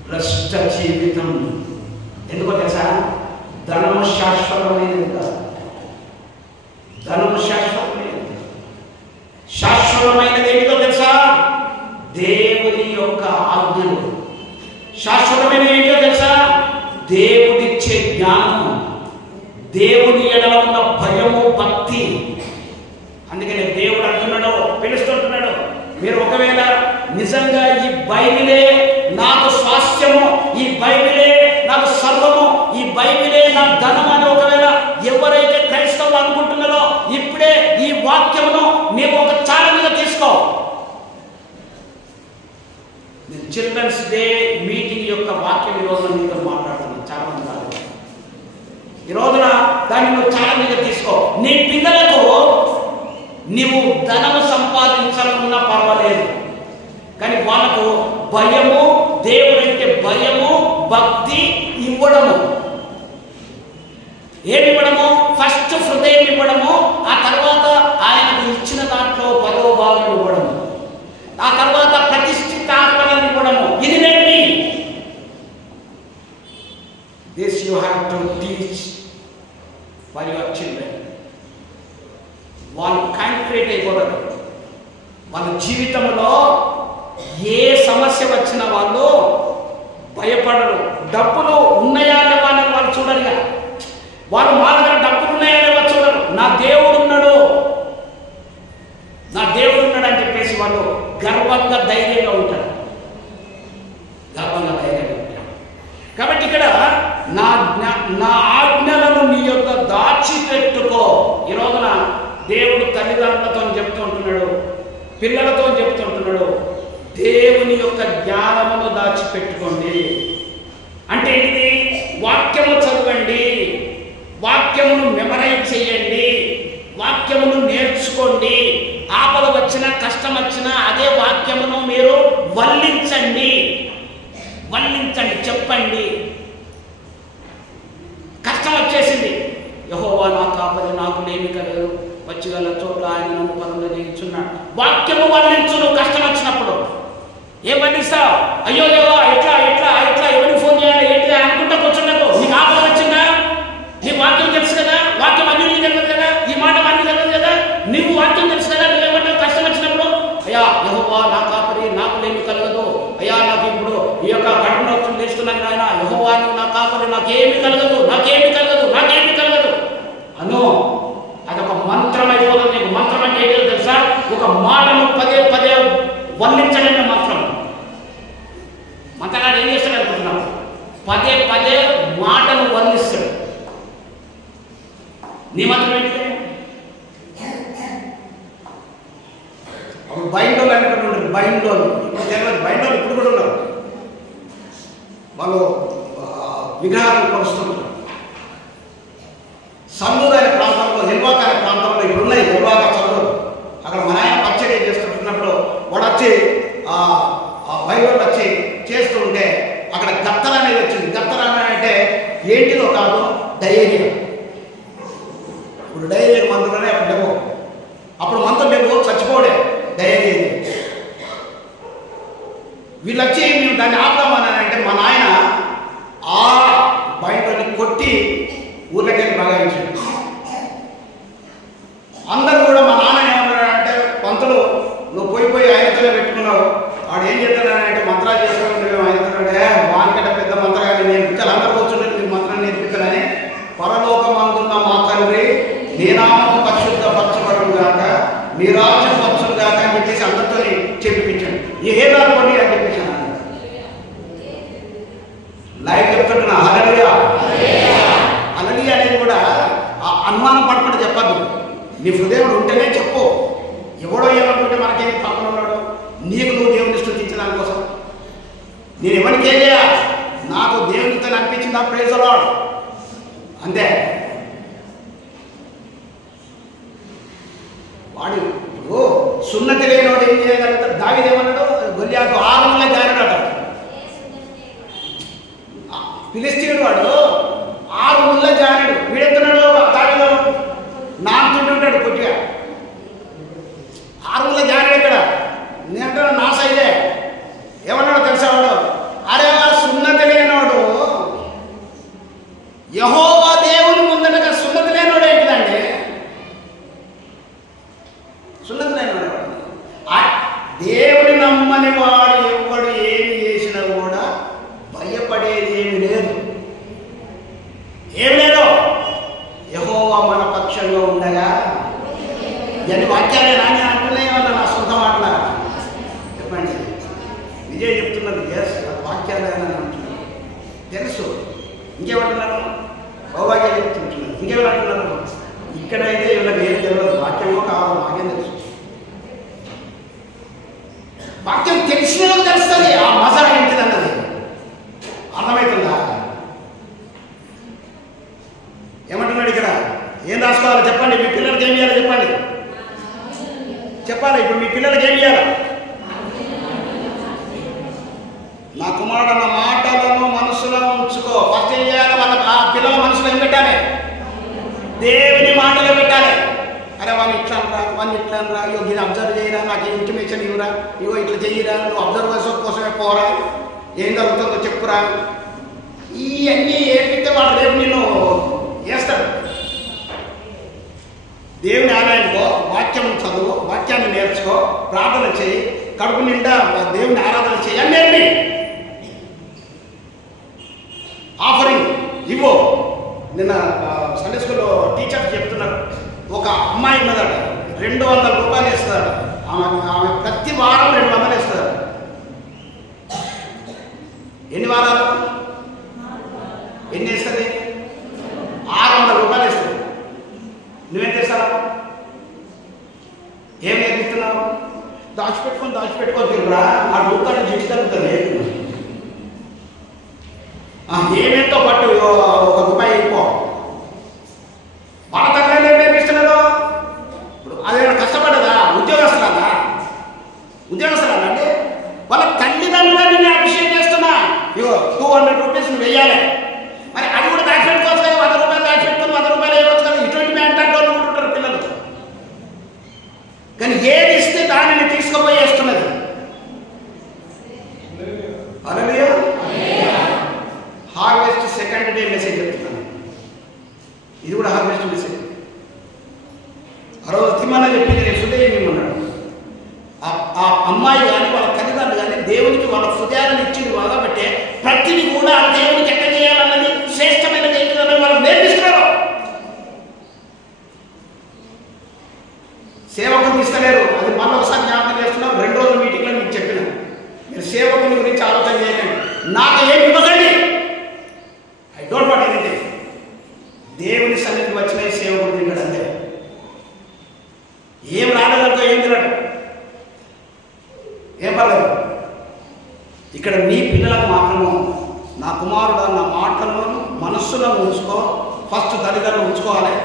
భ్రష్ట జీవితం. ఎందుకో తెలుసా? ధనము శాశ్వతమైనది కాదు. ధనము శాశ్వతమైనది. శాశ్వతమైనది ఏమిటో తెలుసా? దేవుని యొక్క ఆజ్ఞలు. శాశ్వతమైనది ఏమిటో తెలుసా? దేవుడిచ్చే జ్ఞానము, దేవుని ఎడల ఉన్న భయము, భక్తి. అందుకనే దేవుడు అంటున్నాడు, పిలుస్తుంటున్నాడు, మీరు ఒకవేళ నిజంగా ఈ బైబిలే నాకు స్వాస్థ్యము, ఈ బైబిలే నాకు సర్వము, ఈ బైబిలే నా ధనం అని ఒకవేళ ఎవరైతే క్రైస్తవులు అనుకుంటున్నారో ఇప్పుడే ఈ వాక్యమును మేము ఒక ఛాలెంజ్గా తీసుకో. నేను చిల్డ్రన్స్ డే మీటింగ్ యొక్క వాక్యం ఈ రోజున మీతో మాట్లాడుతున్నాను. చాలా మంది కాదు, ఈ రోజున దాన్ని నువ్వు ఛాలెంజ్గా తీసుకో. నీ పిల్లలకు నీవు ధనము సంపాదించాలన్నా పర్వాలేదు, కానీ వాళ్ళకు భయము, దేవుడంటే భయము, భక్తి ఇవ్వడము. ఏమి ఇవ్వడము? ఫస్ట్ హృదయం ఇవ్వడము, ఆ తర్వాత ఆయనకు ఇచ్చిన దాంట్లో 10వ భాగం ఇవ్వడము, ఆ తర్వాత ప్రతిష్ఠితాత్మలను ఇవ్వడము. ఇది నేర్పి. This you have to teach for your children. వాళ్ళు కాంక్రీట్ అయిపోతారు. వాళ్ళ జీవితంలో ఏ సమస్య వచ్చినా వాళ్ళు భయపడరు. డబ్బులు ఉన్నాయా లేవా అని వాళ్ళు చూడరుగా. వాళ్ళు మా దగ్గర డబ్బులు ఉన్నాయా లేవా చూడరు. నా దేవుడు ఉన్నాడు, నా దేవుడు ఉన్నాడు అని చెప్పేసి వాళ్ళు గర్వంగా, ధైర్యంగా ఉంటారు. గర్వంగా, ధైర్యంగా ఉంటారు. కాబట్టి ఇక్కడ నా ఆజ్ఞలను నీ యొక్క దాచిపెట్టుకో. ఈ రోజున దేవుడు తల్లిదండ్రులతో చెప్తూ ఉంటున్నాడు, పిల్లలతో చెప్తుంటున్నాడు, దేవుని యొక్క జ్ఞానమును దాచిపెట్టుకోండి. అంటే ఇది వాక్యము చదవండి, వాక్యమును మెమరైజ్ చేయండి, వాక్యమును నేర్చుకోండి. ఆపద వచ్చినా, కష్టం వచ్చినా అదే వాక్యమును మీరు వల్లించండి, చెప్పండి. కష్టం వచ్చేసింది, యెహోవా నా కాపరి, నాకు లేమి కలగదు, వచ్చగల చోట్ల ఆయన నన్ను పనులు చేయించున్నాడు. వాక్యము వర్ణించు. నువ్వు కష్టం వచ్చినప్పుడు ఏం వర్ణిస్తావు? అయ్యో దేవా ఎట్లా ఎట్లా ఎట్లా, ఎవరికి ఫోన్ చేయాలి ఏంటి అనుకుంటా కూర్చున్నప్పుడు నీకు ఆపద వచ్చిందా? నీ వాక్యం తెలుసు కదా, వాక్యం అన్నిటికీ తెలియదు కదా, ఈ మాట అన్ని తెలియదు కదా, నీవు వాక్యం తెలుసు కదా. నువ్వేమంటావు కష్టం వచ్చినప్పుడు? అయ్యా యెహోవా నా కాపరి, నాకు లేమి కలగదు. అయ్యా నాకు ఇప్పుడు ఈ యొక్క కడుపు నొప్పులు లేస్తున్నాను ఆయన, యెహోవా నా కాపరి, నాకేమి కలగదు, నాకేమి కలగదు, నాకేమి కలగదు అను. అదొక మంత్రం అయిపోతుంది. నీకు మంత్రం అంటే ఏంటో తెలుసా? ఒక మాటను పదే పదే వర్ణించడమే మంత్రం. మంత్రగాడు ఏం చేస్తాడు అనుకుంటున్నావు? పదే పదే మాటను వర్ణిస్తాడు. నీ మంత్రం ఏంటి? అప్పుడు బైండోలు అనుకుంటుంటారు. బైండోలు ఇప్పుడు తెలియదు, బైండోలు ఇప్పుడు కూడా ఉన్నారు. వాళ్ళు విగ్రహాలను కొలుస్తుంటారు. సల్లూరు అనే ప్రాంతంలో, ఎల్వాక అనే ప్రాంతంలో ఇప్పుడు ఉన్నాయి ఎల్వాక సల్లూరు. అక్కడ మన ఆయన పచ్చడి చేస్తుంటున్నప్పుడు వాడు వచ్చి బైబిల్ వచ్చి చేస్తుంటే అక్కడ గత్తర అనేది వచ్చింది. గత్తర అంటే ఏంటిదో కాదు, డయేరియా. ఇప్పుడు డయేరియా మందులోనే అప్పుడు డెమో, అప్పుడు మందు డెమో చచ్చిపోడే డయేరియా. వీళ్ళు వచ్చి మేము దాన్ని ఆపుదామని అంటే మా నాయన ఆ బైబిల్ని కొట్టి ఊర్లకెళ్ళి బగాయించాడు. అందరూ కూడా మా నాన్న ఏమన్నాడంటే, పంతులు నువ్వు పోయి ఆయనతోనే పెట్టుకున్నావు, వాడు ఏం చేస్తాడంటే మంత్రాలు నీ హృదయంలో ఉంటేనే చెప్పు. ఎవడో ఏమనుకుంటే మనకేమి పక్కన ఉన్నాడు. నీకు నువ్వు దేవుని స్తుతించడానికి కోసం నేను ఎవరికి ఏరియా నాకు దేవునితో అనిపించింది ఆ ప్రైజ్ ది లార్డ్ అంతే. వాడు ఇప్పుడు సున్నతి లేనివాడు ఏం చేయగలుగుతాడు? దావీదు ఏమన్నాడు? గొల్లియాతు 6 నెలల జారినట. ఫిలిస్తీయుడు వాడు 6 నెలల జారిడు. వీడెత్తున్నాడు దావీదు నానుతుంటుంటాడు కొద్దిగా. 6 నెలల జారిడు ఇక్కడ. నేను నా సైడే ఏమన్నాడు తెలుసా వాడు? అరే సున్నతి లేనోడు యెహోవా దేవుని ముందటగా సున్నతి లేనోడు ఏంటిదండి? సున్నతి లేనోడు దేవుని నమ్మని వాడు ఎవడు ఏమి చేసినా కూడా భయపడేది ఏమి లేదు. ఏమి లేదు. యెహోవా మన పక్షంలో ఉండగా ఎన్ని వాక్యాలే నాని అంటున్నాయన్నా నా సొంత మాటల చెప్పండి. విజయ్ చెప్తున్నారు ఎస్ వాక్యాలే అని అంటున్నారు తెలుసు. ఇంకేమంటున్నారు? సౌభాగ్యాలు చెప్తుంటున్నారు. ఇంకేమంటున్నారు? ఇక్కడైతే వీళ్ళకి ఏం తెలియదు. వాక్యమో కావాలో నాకేం తెలుసు. వాక్యం తెలిసిన తెలుస్తుంది ఆ మజా ఏంటిది అన్నది. అర్థమవుతుందా? ఏమంటున్నాడు ఇక్కడ? ఏం రాసుకోవాలో చెప్పండి. మీ పిల్లలకి ఏం చేయాలో చెప్పండి. చెప్పాలి. ఇప్పుడు మీ పిల్లలకి ఏం చేయాలి? నా కుమారుడు అన్న మాటలను మనసులో ఉంచుకో. ఫస్ట్ ఏం చేయాలి? వాళ్ళ ఆ పిల్లల మనసులో ఏం పెట్టాలి? దేవుని మాటలు పెట్టాలి. అరే వాళ్ళు ఇట్లా రా, వాళ్ళు ఇట్లా రా, ఇగో ఇది అబ్జర్వ్ చేయరా, నాకు ఇంటిమేషన్ ఇవ్వరా, ఇగో ఇట్లా చెయ్యరా, నువ్వు అబ్జర్వేషన్ కోసమే పోరా, ఏం జరుగుతుందో చెప్పురా. ఇవన్నీ ఏమిటే వాడు రేపు నేను వేస్తాడు. దేవుని ఆలయానికో, వాక్యం చదువు, వాక్యాన్ని నేర్చుకో, ప్రార్థన చేయి, కడుపు నిండా దేవుని ఆరాధన చేయి అని నేర్పి ఆఫరింగ్ ఇవ్వు. నిన్న సండే స్కూల్లో టీచర్ చెప్తున్నారు. ఒక అమ్మాయి ఉన్నదట, 200 రూపాయలు ఇస్తుందట. ఆమె ప్రతి వారం 200 ఇస్తుందట. ఎన్ని వారాలు? ఎన్ని ఇస్తుంది? 600 రూపాయలు ఇస్తుంది. నువ్వేం చేస్తావు? ఏం నేర్పిస్తున్నావు? దాచిపెట్టుకొని తిరుగురా. ఆ రూపాయలు జీవితం జరుగుతుంది. ఏమేంతో పట్టు 1 రూపాయి అయిపో. వాళ్ళ తల్లి ఏం నేర్పిస్తున్నారు? ఇప్పుడు అదేమైనా కష్టపడదా? ఉద్యోగస్తులాగా అంటే వాళ్ళ తల్లిదండ్రులని నేను అప్రిషియేట్ చేస్తున్నా. ఇగో 200 రూపీస్ నువ్వు వెయ్యాలి. మరి అది కూడా దాచిపెట్టుకోవచ్చు కదా. 100 రూపాయలు దాచిపెట్టుకుని 100 రూపాయలు వేయవచ్చు కదా. ఇటువంటి మెంటాలిటీ వాళ్ళు ఉంటుంటారు పిల్లలు. కానీ ఏది ఇస్తే దానిని తీసుకుపోయి వేస్తున్నది. హల్లెలూయా. హార్వెస్ట్ సెకండ్ డే మెసేజ్ చెప్తున్నాను. ఇది కూడా హార్వెస్ట్ మెసేజ్. ఆ రోజు తిమ్మన్న చెప్పింది నేను హృదయం ఇమ్మన్నాడు. ఆ అమ్మాయి కానీ వాళ్ళ తల్లిదండ్రులు కానీ దేవునికి వాళ్ళ హృదయాలను ఇచ్చింది కాబట్టి ప్రతిదీ కూడా దేవునికి ఎట్ట చేయాలన్నది శ్రేష్టమైనది ఏంటన్నది వాళ్ళు నేర్పిస్తున్నారు. సేవకులు ఇస్తలేరు. అది మళ్ళీ ఒకసారి జ్ఞాపకం చేస్తున్నాం. 2 రోజుల మీటింగ్లో మీకు చెప్పిన మీరు సేవకుల గురించి ఆలోచన చేయకండి. నాకు ఏమి ఇవ్వకండి. I don't want anything. దేవుని సన్నిధికి వచ్చిన సేవకుడు తింటాడు అంతే. ఏం రాలేదంటే ఏం తినడు, ఏం పర్లేదు. ఇక్కడ నీ పిల్లలకు మాత్రము నా కుమారుడు అన్న మాటలను మనస్సులో ఉంచుకో. ఫస్ట్ తల్లిదండ్రులు ఉంచుకోవాలి.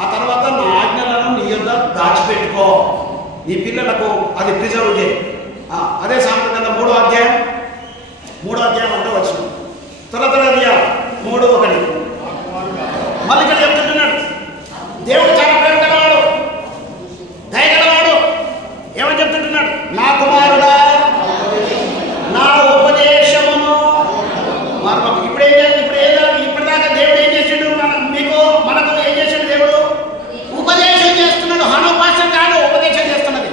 ఆ తర్వాత నా ఆజ్ఞలను నీ యొద్ద దాచిపెట్టుకో. నీ పిల్లలకు అది ప్రిజర్వ్ చేయి. అదే సామెతల 3వ అధ్యాయం 1వ వచనం. త్వరగా 3:1 మళ్ళీ ఇక్కడ చెప్తుంటున్నాడు. దేవుడు చాలా ప్రేమ గలవాడు, దయగలవాడు. ఏమని చెప్తుంటున్నాడు? నా కుమారుడా నా ఉపదేశమును ఇప్పటిదాకా దేవుడు ఏం చేసిండు? మనకు ఏం చేసిండు? దేవుడు ఉపదేశం చేస్తున్నాడు. హనోపాసం కాదు ఉపదేశం చేస్తున్నది.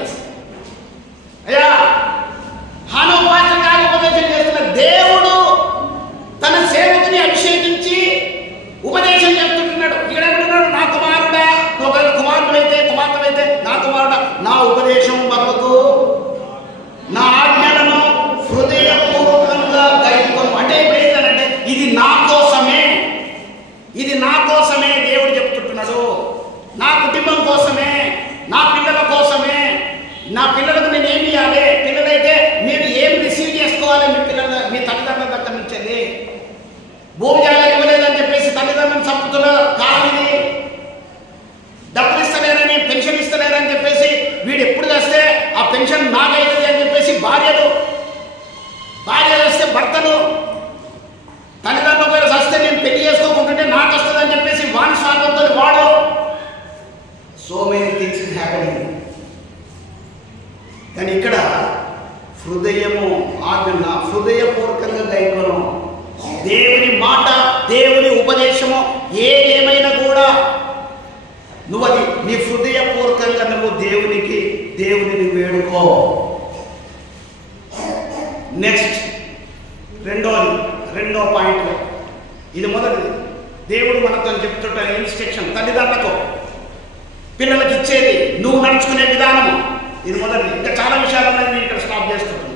అయ్యా హనోపాసం కాదు ఉపదేశం చేస్తున్నది. దేవుడు తన సేవకుని అభిషేకించి ఉపదేశం చేస్తుంటున్నాడు. ఇక్కడ ఏమంటున్నాడు? నా కుమారుడా, ఒకవేళ కుమార్తెవైతే నా కుమారుడా నా ఉపదేశం పలుకు, నా ఆజ్ఞలను హృదయపూర్వకంగా గైకొను. అంటే ఇప్పుడు ఏంటంటే ఇది నా కోసమే దేవుడు చెప్తుంటున్నాడు. నా కుటుంబం కోసమే, నా పిల్లల కోసమే, నా పిల్లలకు నేను ఏమి ఇవ్వాలి, పిల్లలైతే మీరు ఏమి రిసీవ్ చేసుకోవాలి మీ పిల్లల మీ తల్లిదండ్రుల దగ్గర నుంచి. భూమి జాగాలు ఇవ్వలేదని చెప్పేసి తల్లిదండ్రులను చంపుతున్న కాలం ఇది. డబ్బులు ఇస్తలేరని, పెన్షన్ ఇస్తలేరని చెప్పేసి వీడు ఎప్పుడు చేస్తే ఆ పెన్షన్ నాకైతుంది అని చెప్పేసి భార్యలు వస్తే భర్తలు, తల్లిదండ్రుల పేరు వస్తే నేను పెళ్లి చేసుకోకుంటుంటే నాకు వస్తుంది అని చెప్పేసి వాని స్వార్థంతో వాడు. So many things is happening. కానీ ఇక్కడ హృదయము ఆజ్ఞ, హృదయపూర్వకంగా గైకొను. దేవుని మాట, దేవుని ఉపదేశము ఏదేమైనా కూడా నువ్వు అది నీ హృదయపూర్వకంగా నువ్వు దేవునిని వేడుకో. నెక్స్ట్ రెండో పాయింట్, ఇది మొదటిది. దేవుడు మనతో చెప్తుంట ఇన్స్ట్రక్షన్, తల్లిదండ్రులకు పిల్లలకు ఇచ్చేది నువ్వు నడుచుకునే విధానము, ఇది మొదటిది. ఇంకా చాలా విషయాలు ఉన్నాయి, నేను ఇక్కడ స్టాప్ చేస్తున్నాను,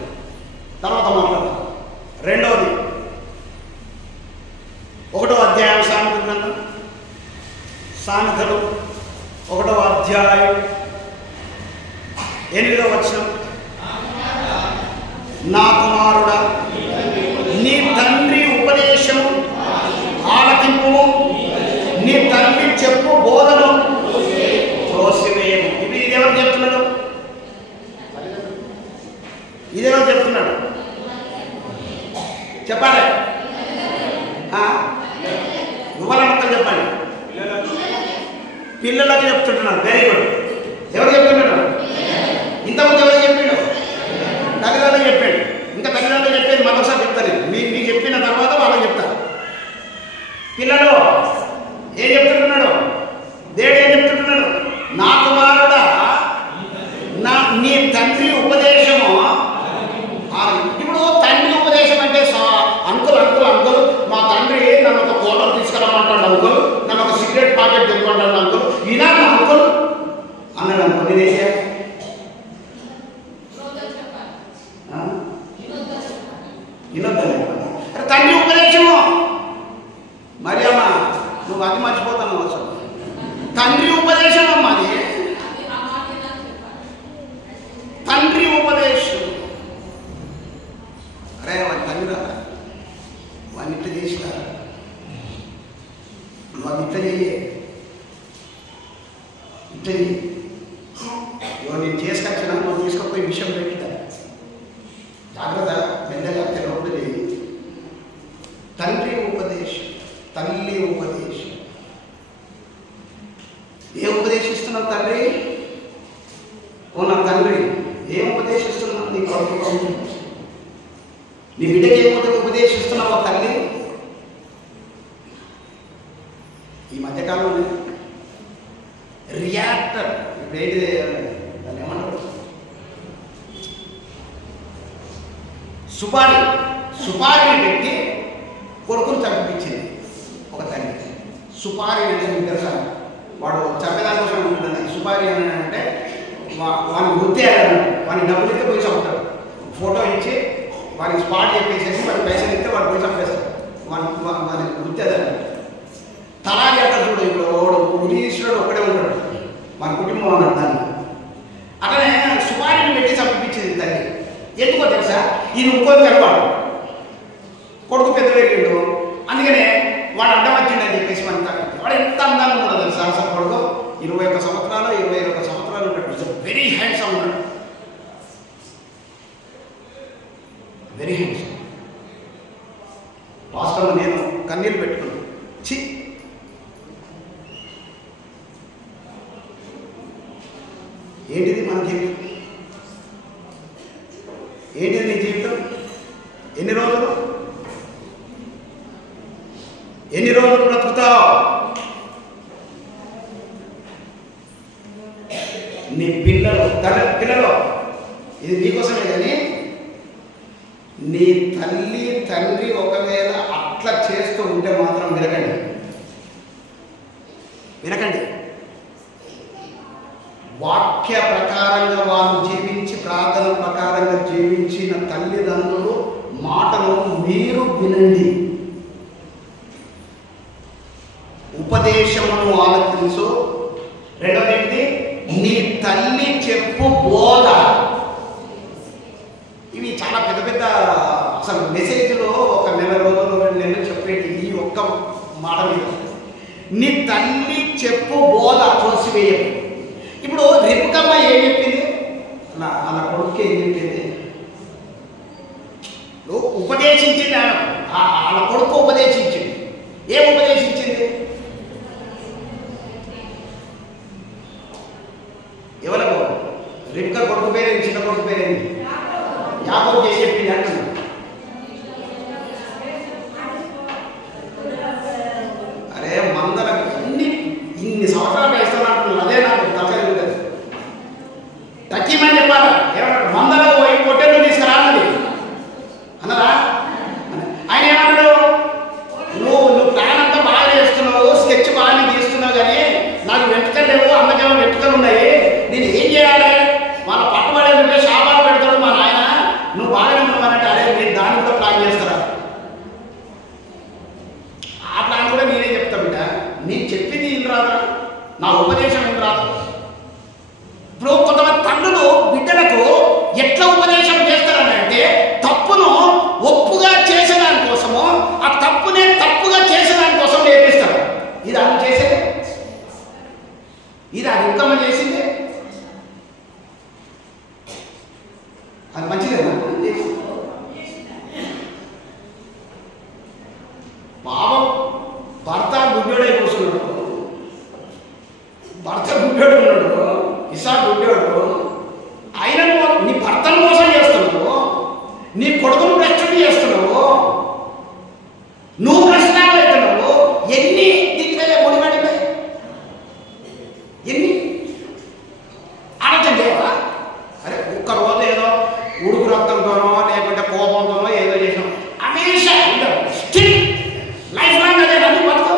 తర్వాత మాట్లాడతాను. రెండవది 1వ అధ్యాయం సామెతలు 1వ అధ్యాయం 8వ వచనం, నా కుమారుడా నీ తండ్రి ఉపదేశము ఆలకింపు, నీ తండ్రి చెప్పు బోధను త్రోసివేయము. ఇదెవరు చెప్తున్నాడు? ఇదెవరు చెప్తున్నాడు చెప్పాలి? యువల మొత్తం చెప్పండి. పిల్లలకు చెప్తుంటున్నాడు. Very good. ఎవరు చెప్తున్నాడు? ఇంతకుముందు ఎవరు చెప్పిండు? తల్లిదండ్రులు చెప్పాడు. ఇంకా తల్లిదండ్రులు చెప్పేది మరోసారి చెప్తాను. మీకు చెప్పిన తర్వాత వాళ్ళకి చెప్తారు. పిల్లలు ఏం చెప్తుంటున్నాడు? దేవుడు ఏం చెప్తుంటున్నాడు? నా కుమారుడా నీ తండ్రి ఉపదేశము. ఇప్పుడు తండ్రి ఉపదేశం అంటే అంకుల్ మా తండ్రి నన్ను ఒక కోటలు తీసుకురమ్మంటాడు అంకుల్, నన్ను ఒక సిగరెట్ ప్యాకెట్ తెచ్చుకుంటాడు అంకుల్, వినాలి అంకుల్ అన్నాడు అనుకో. నేనేసా వినొద్దని తండ్రి ఉపదేశము. మరి అమ్మా నువ్వు అది మర్చిపోతాను అసలు. తండ్రి ఉపదేశం అమ్మా, అది తండ్రి ఉపదేశం. అరే వాడి తండ్రి రాదా, వాడిని ఇట్లా చేసినా, వాడిని ఇట్లా చెయ్యి, నేను చేసుకొచ్చినా నువ్వు తీసుకపోయి విషయం పెట్టిదా, జాగ్రత్త మెల్లగా తెలియకుండా చేయి. తండ్రి ఉపదేశం, తల్లి ఉపదేశం. ఏ ఉపదేశిస్తున్నావు తండ్రి? ఓ నా తండ్రి ఏం ఉపదేశిస్తున్నావు నీ కొడుకు? నీ బిడ్డకి ఏమవుతుంది ఉపదేశిస్తున్నావా తల్లి? ఈ మధ్యకాలంలో రియాక్టర్, ఇప్పుడు ఏంటిది దాన్ని ఏమంటారు, సుపారీని పెట్టి కొడుకుని చంపించింది ఒక తల్లి. సుపారీ అంటే మీకు తెలుసా? వాడు చంపేదాని కోసం ఉంటుంది. సుపారీ అని అంటే వాడిని గుర్తేయాలన్నాడు, వాడిని డబ్బులు ఇస్తే పోయి చంపుతాడు. ఫోటో ఇచ్చి వాడికి స్పాట్ చెప్పేసేసి వాడికి పైసలు ఇస్తే వాడు పోయి చంపేస్తాడు. వాడిని గుర్తేదన్నాడు. తలారి అంటారు చూడు, ఇప్పుడు వాడు ఉరీశ్వరుడు ఒక్కడే ఉంటాడు, మన కుటుంబం అన్నాడు దాన్ని. అట్లనే సుపారీని పెట్టి చంపించింది తల్లి. ఎందుకో తెలుసా? ఈయన ఇంకొని తెలవాడు, కొడుకు పెద్ద పెరిగిండు, అందుకనే వాడు అడ్డం వచ్చిండని చెప్పేసి మన వాడు ఎంత అందంగా ఉన్నాడు తెలుసా? అసలు కొడుకు 21 సంవత్సరాలు 21 సంవత్సరాలు ఉన్నాడు. వెరీ హ్యాండ్సమ్ ఉన్నాడు, వెరీ హ్యాండ్సమ్. వాస్తవం నేను కన్నీళ్ళు పెట్టుకున్నాను. చి ఏంటిది మన జీవితం? ఏంటిది నీ జీవితం? ఎన్ని రోజులు బ్రతుకుతావు? నీ పిల్లలు ఇది నీకోసమే, కానీ నీ తల్లి తండ్రి ఒకవేళ అట్లా చేస్తూ ఉంటే మాత్రం వినకండి. వాక్య ప్రకారంగా వాళ్ళు జీవించి, ప్రార్థన ప్రకారంగా జీవించిన తల్లిదండ్రులు మాటలు మీరు వినండి. ఉపదేశమును ఆలకించు. రెండవది నీ చెప్పు బోధ. ఇవి చాలా పెద్ద పెద్ద అసలు మెసేజ్లో ఒక నెల రోజులు 2 నెలలు చెప్పేది ఈ ఒక్క మాట మీద. నీ తల్లి చెప్పు బోధ తోసివేయదు. ఇప్పుడు రిపుకమ్మ ఏం చెప్పింది? అలా కొడుకు ఏం చెప్పింది? ఉపదేశించింది. వాళ్ళ కొడుకు ఉపదేశించింది. ఏం ఉపదేశించింది? ఎవరికి? రిపుక కొడుకు పేరేంటి? చిన్న కొడుకు పేరేంటి? యాకోబు చేసి చెప్పింది అంటున్నా. అరే మందలకు ఇన్ని సంవత్సరాలు వేస్తాను అంటున్నాను. అదే నాకు తగ్గదు ఉంటుంది. తగ్గిమని చెప్పాలా? ఏమన్నాడు? మందలో పోయి పొట్టెలు తీసుకురాన్నది అన్నదా? ఆయన ఏమన్నాడు? నువ్వు ప్లాన్ అంతా బాగా చేస్తున్నావు, స్కెచ్ బాగానే గీస్తున్నావు, కానీ నాకు వెంట్రుకలు లేవు, అమ్మకేమో వెంట్రుకలు ఉన్నాయి, నేను ఏం చేయాలి? మన పట్టుబడేది ఉంటే శాపాలు పెడతాడు మా నాయన, నువ్వు బాగానే ఉన్నావనంటే అరే నేను దాన్ని కూడా ప్లాన్ చేస్తారా? ఆ ప్లాన్ కూడా నేనే చెప్తా బిడ్డ. నేను చెప్పింది ఏం రాదా? నా ఉపదేశం ఏం రాదు? ఇప్పుడు కొంతమంది తండ్రులు బిడ్డలకు ఎట్లా ఉపదేశం చేస్తారని అంటే తప్పును ఒప్పుగా చేసేదానికోసము, ఆ తప్పునే తప్పుగా చేసేదానికోసం నేర్పిస్తారు. ఇది అది చేసేది, ఇది అది ఉత్తమ చేసింది, అది మంచిదేనా? పాపం భర్త గుడ్డోడే కూర్చున్నాడు, భర్త గుడ్డోడు ఉన్నాడు, ఇసా గుడ్డోడు. ఆయన నీ భర్తను మోసం చేస్తున్నావు, నీ కొడుకును ప్రశ్న చేస్తున్నావు, నువ్వు ప్రశ్నలు అవుతున్నావు. ఎన్ని దీంట్లో ముడిపడినాయి? ఎన్ని ఆలోచన చేయవా? అరే ఒక్కరోజు ఏదో ఉడుకు రక్తంతోనో లేకుంటే కోపంతోనో ఏదో చేసాం, హమేషా స్టిల్ లైఫ్ లాంగ్ అదే నన్ను బతుకు.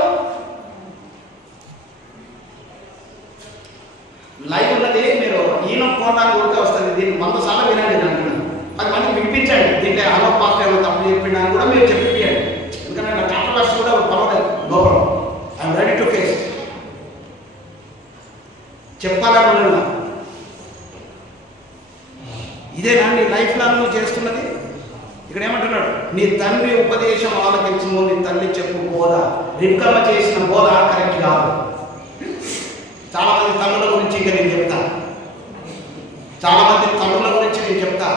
లైఫ్ ఉన్నది మీరు ఈయన కోటానికి ఉడికే వస్తుంది. దీన్ని 100 సార్లు వినండి, నన్ను 10 మందికి వినిపించండి. దీంట్లో హలో పాస్ట్ ఏమో తప్పు చెప్పినా కూడా మీరు చెప్పియండి. ఎందుకంటే నా కాంట్రవర్సీ కూడా పర్వాలేదు, no problem, I'm ready to face. చెప్పాలని ఉన్నా. ఇదేనా నీ లైఫ్ లాంగ్ నువ్వు చేస్తున్నది? ఇక్కడ ఏమంటున్నాడు? నీ తండ్రి ఉపదేశం ఆలకించము, నీ తల్లి చెప్పు బోధ. రిబ్కమ్మ చేసిన బోధ కరెక్ట్ కాదు. చాలా మంది తల్లుల గురించి ఇంకా నేను చెప్తా, చాలా మంది తల్లుల గురించి నేను చెప్తా.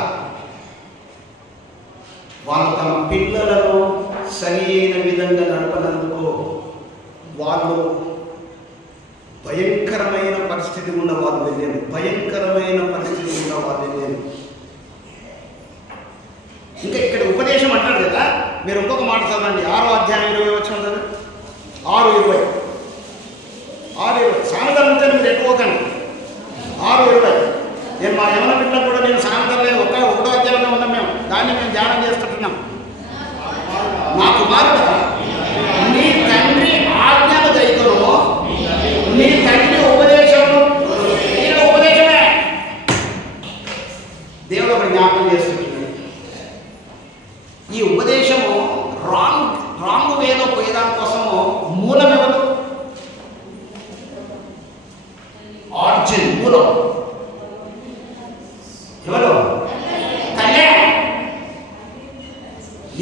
వాళ్ళు తమ పిల్లలను సరి అయిన విధంగా నడపనందుకు వాళ్ళు భయంకరమైన పరిస్థితి ఉన్న వాళ్ళు వెళ్ళారు, భయంకరమైన పరిస్థితి ఉన్న వాళ్ళు వెళ్ళారు. ఇంకా ఇక్కడ ఉపదేశం అంటాడు కదా, మీరు ఇంకొక మాట చదవండి, 6వ అధ్యాయం 20 వచ్చిన కదా, 6:20 సామెతల నుంచి మీరు ఎట్టుకోకండి. 6:20 నేను మా యవన బిడ్డలకు కూడా నేను సామెతలే 1వ అధ్యాయంలో ఉన్నాం మేము, దాన్ని మేము ధ్యానం చేస్తుంటున్నాం. మా కుమారుడు నీ తండ్రి ఆజ్ఞను గైకొను, నీ తండ్రి ఉపదేశము, ఉపదేశమే దేవుడు ఒకటి జ్ఞాపకం చేస్తుంటున్నాడు. ఈ ఉపదేశము రాంగ్ వేలో పోయేదాని కోసము మూలం ఎవరు? ఆర్జిన్, మూలం ఎవరు? తల్లే.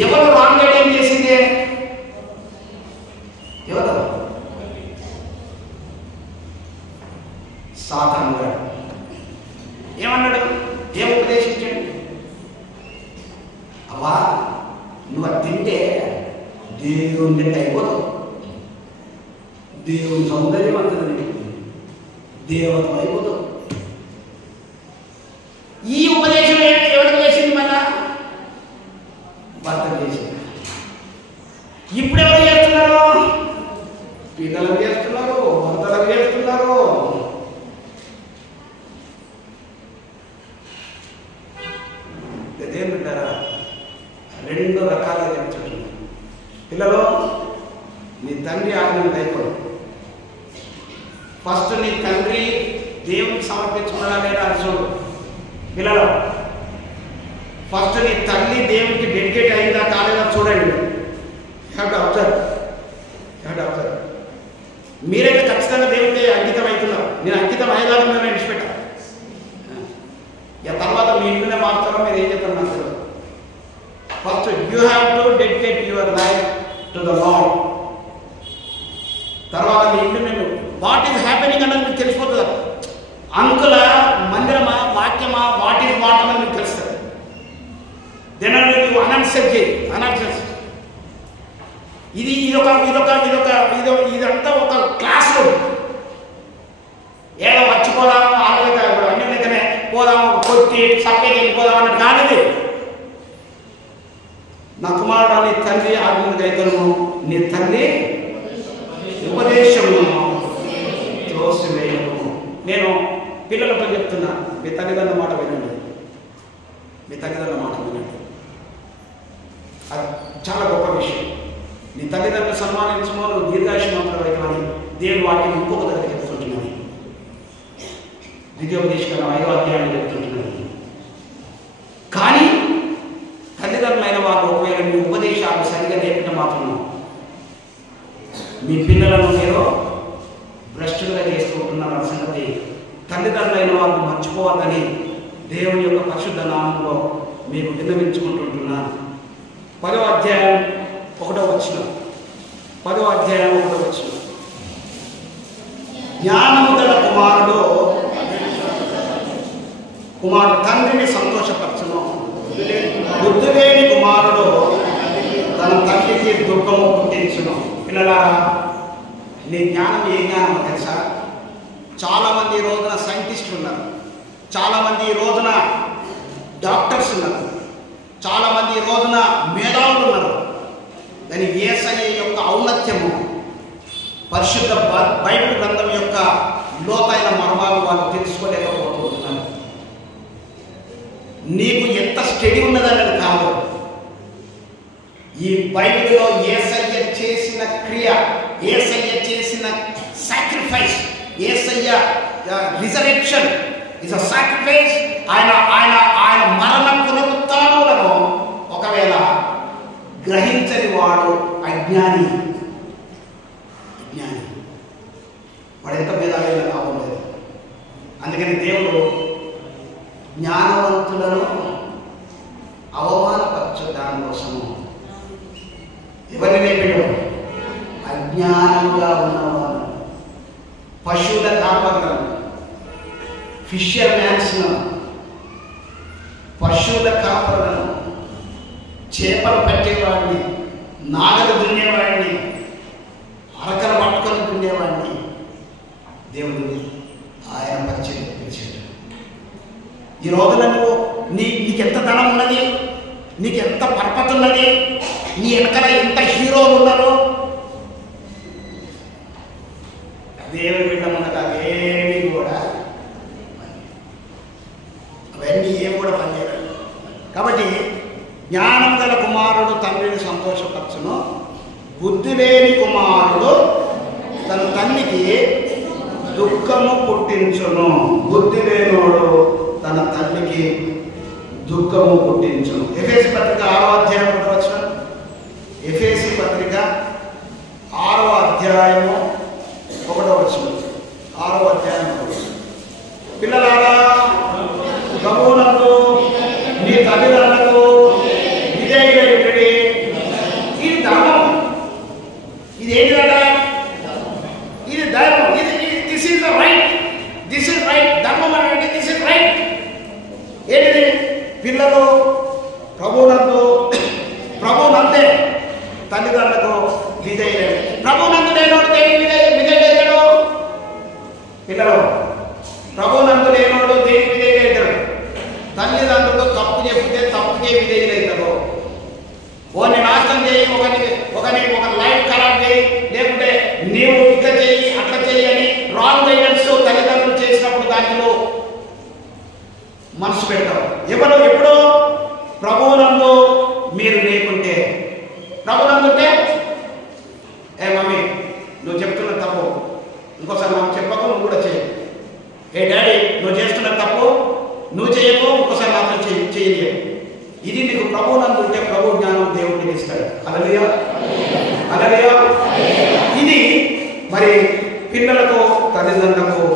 ఎవరు రాంగ్ ఏం చేసింది? ఎవరు? సాతాను గారు. ఏమన్నాడు? ఏం ఉపదేశించండి? అవ్వా నువ్వు అది తింటే దేవుని లెక్క అయిపోతావు, దేవుని సౌందర్యం అంతది, దేవత అయిపోతావు. ఈ ఉపదేశం ఎవరికి చేసింది? మళ్ళా భర్త చేసింది. ఇప్పుడు ఎవరు చేస్తున్నారు? పిల్లలకు చేస్తున్నారు, భర్తలకు చేస్తున్నారు. ఏం పెట్టారా? 2 రకాలుగా చెప్తున్నారు. పిల్లలు నీ తండ్రి ఆజ్ఞను కైకొను. ఫస్ట్ నీ తండ్రి దేవునికి సమర్పించుకున్నాడా లేదా అని చూడు. పిల్లలు ఫస్ట్ నీ తల్లి దేవునికి డెడికేట్ అయిందా కాలేదా చూడండి. Have to observe. మీరైతే ఖచ్చితంగా దేవుడికి అంకితం అవుతున్నారు. నేను అంకితం అయ్యేదాన్ని నేను విడిచిపెట్టా. Dedicate your life to the lord. తర్వాత మీ ఇంటి నేను వాట్ ఈజ్ హ్యాపెనింగ్ అన్నది మీకు తెలిసిపోతుంది. అంకుల మందిరమా వాక్యమా వాట్ ఈజ్ వాట్ అన్నది మీకు తెలుస్తుంది. దెన్ నువ్వు అనాలిసిస్ చేయి. అనాలిసిస్ ఇదంతా ఒక క్లాస్ రూమ్. ఏదో వచ్చిపోదాం ఆలోచన అన్నిటికనే పోదాం కొట్టి సప్లైకి వెళ్ళిపోదాం అన్నట్టు కాదు ఇది. నా కుమారుడు నీ తండ్రి ఆజ్ఞను నీ తండ్రి ఉపదేశము త్రోసివేయము. నేను పిల్లలతో చెప్తున్నా, మీ తల్లిదండ్రుల మాట వినండి. మీ తల్లిదండ్రుల మాట వినండి. అది చాలా గొప్ప విషయం. నీ తల్లిదండ్రులు సన్మానించమో నువ్వు దీర్ఘాయుష్మంతులు కానీ దేవుని వాటిని ఇంకొక దగ్గర చెప్తుంటున్నది. ద్వితీయోపదేశకాండం 5వ అధ్యాయాన్ని చెప్తుంటున్నది. కానీ తల్లిదండ్రులైన వారు ఒకవేళ మీ ఉపదేశాలు సరిగా నేర్పిన మాత్రం మీ పిల్లలను మీరు భ్రష్టులుగా చేస్తూ ఉంటున్నారు సంగతి తల్లిదండ్రులైన వారు మర్చిపోవాలని దేవుని యొక్క పరిశుద్ధ నామంలో మీకు విన్నవించుకుంటుంటున్నాను. 10వ అధ్యాయం 1వ వచనం. 10వ అధ్యాయం 1వ వచనం. జ్ఞానము గల కుమారుడు తండ్రిని సంతోషపరచును, బుద్ధి లేని కుమారుడు తన తండ్రికి దుఃఖము పుట్టించును. పిల్లలారా, నీ జ్ఞానం ఏ జ్ఞానమో తెలుసా? చాలామంది ఈ రోజున సైంటిస్టులు ఉన్నారు, చాలామంది ఈ రోజున డాక్టర్స్ ఉన్నారు, చాలామంది ఈ రోజున మేధావులు ఉన్నారు. దాని యేసయ్య యొక్క ఔన్నత్యము, పరిశుద్ధ బైబిల్ గ్రంథం యొక్క లోతైన మర్మాలు వాళ్ళు తెలుసుకోలేకపోతున్నారు. నీకు ఎంత స్టడీ ఉన్నదన్నది కాదు, ఈ బైబిల్లో యేసయ్య చేసిన క్రియ, యేసయ్య చేసిన sacrifice, Yesayya resurrection is a sacrifice. ఆయన మరణ పునరుత్థానాలను ఒకవేళ గ్రహించని వాడు అజ్ఞాని. వాడు ఎంత భేదాలైనా లాభం లేదు. అందుకని దేవుడు జ్ఞానవంతులను అవమానపరచు దానికోసము ఎవరిని లేపాడు? అజ్ఞానంగా ఉన్నవారు, పశువుల కాపరులను, ఫిషర్ మ్యాన్స్ను, పశువుల కాపరులను, చేపలు పట్టేవాడిని, నాగలు దున్నేవాడిని, అరకలు పట్టుకొని దున్నేవాడిని దేవుడు ఆయన పరిచయం పిలిచాడు. ఈ రోజున నువ్వు నీకెంత ధనం ఉన్నది, నీకెంత పరపతి ఉన్నది, నీ వెనకాల ఎంత హీరోలు ఉన్నారు, దేవుడి బిడ్డ ముందట అవేమి కూడా అవన్నీ ఏం కూడా పనిచేయరు. కాబట్టి జ్ఞానం గల కుమారుడు తండ్రిని సంతోషపరచును, బుద్ధి లేని కుమారుడు తన తండ్రికి దుఃఖము పుట్టించును. బుద్ధి లేనోడు తన తండ్రికి దుఃఖము పుట్టించును. ఎఫెసీ పత్రిక 6వ అధ్యాయం 1వ వచనం. ఎఫెసీ పత్రిక 6వ అధ్యాయము 1వ వచనం. 6వ అధ్యాయం 1వ వచనం. పిల్లలారా, ప్రభువునందు నీ తల్లిదండ్రులకు విధేయులై ఉండుడి. ఇది ధర్మం. ఇది ఏంటిదట? ఇది ధర్మం. This is the right. This is right. ధర్మం అంటే దిస్ ఈజ్ రైట్. ఏంటిది? పిల్లలు ప్రభువునందే తల్లిదండ్రులకు విధేయులై. ప్రభువునందు లేనోడు దేనికి విధేయుడైతాడు? పిల్లలు ప్రభువునందు లేనోడు దేనికి విధేయుడైతాడు? తల్లిదండ్రులు తప్పు చెప్తే తప్పుకే విధేయులైతాడు. ఓని నాశనం చేయి, ఒక లైఫ్ ఖరాబ్ చేయి, లేకుంటే నీవు ఇట్లా చేయి అట్లా చేయి అని రాంగ్ గైడెన్స్ తల్లిదండ్రులు చేసినప్పుడు దానిలో మనసు పెడతారు. ఎప్పుడో ప్రభువునందు మీరు లేకుంటే, ప్రభువునందుంటే ఏ మమ్మీ నువ్వు చెప్తున్న తప్పు ఇంకోసారి నాకు చెప్పకు, నువ్వు కూడా చేయి. ఏ డాడీ నువ్వు చేస్తున్న తప్పు నువ్వు చేయకు, ఇంకోసారి నాతో చేయలేవు. ఇది నీకు ప్రభువునందు ఉంటే ప్రభు జ్ఞానం దేవుడిని ఇస్తాడు. హల్లెలూయా, హల్లెలూయా. ఇది మరి పిల్లలకు తల్లిదండ్రులకు.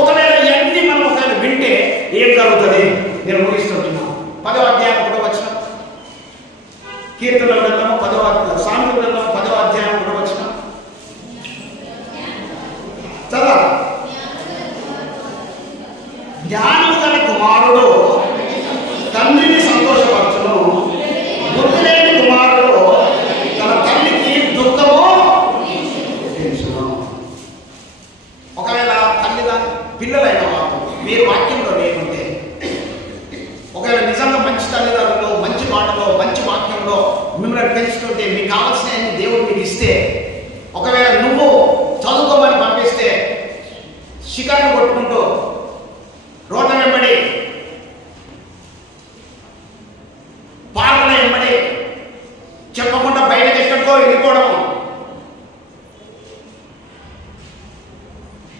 ఒకవేళ ఇవన్నీ మనం ఒకవేళ వింటే ఏం జరుగుతుంది? నేను ముగిస్తుంటున్నాను. 10వ అధ్యాయం 1వ వచనం. కీర్తనల గ్రంథము సామెతల గ్రంథం 10వ అధ్యాయం 1వ వచనం చదవాలి. జ్ఞానము గల కుమారుడు తండ్రిని సంతోషపరచును, బుద్ధి లేని కుమారుడు తన తల్లికి దుఃఖము తెలుసును. ఒకవేళ తల్లిదండ్రులు పిల్లలైన వాళ్ళు మీరు వాక్యంలో లేకుంటే, ఒకవేళ నిజంగా మంచి తల్లిదండ్రులు మంచి మాటలో మంచి వాక్యంలో మిమ్మల్ని పెంచుతుంటే, మీకు కావాల్సిన దేవుడు మీకు ఇస్తే, ఒకవేళ నువ్వు చదువుకోమని పంపిస్తే షికార్లు కొట్టుకుంటూ రోడ్ల వెంబడి పార్కుల వెంబడి చెప్పకుండా బయటకు ఎక్కడికో వెళ్ళిపోవడం,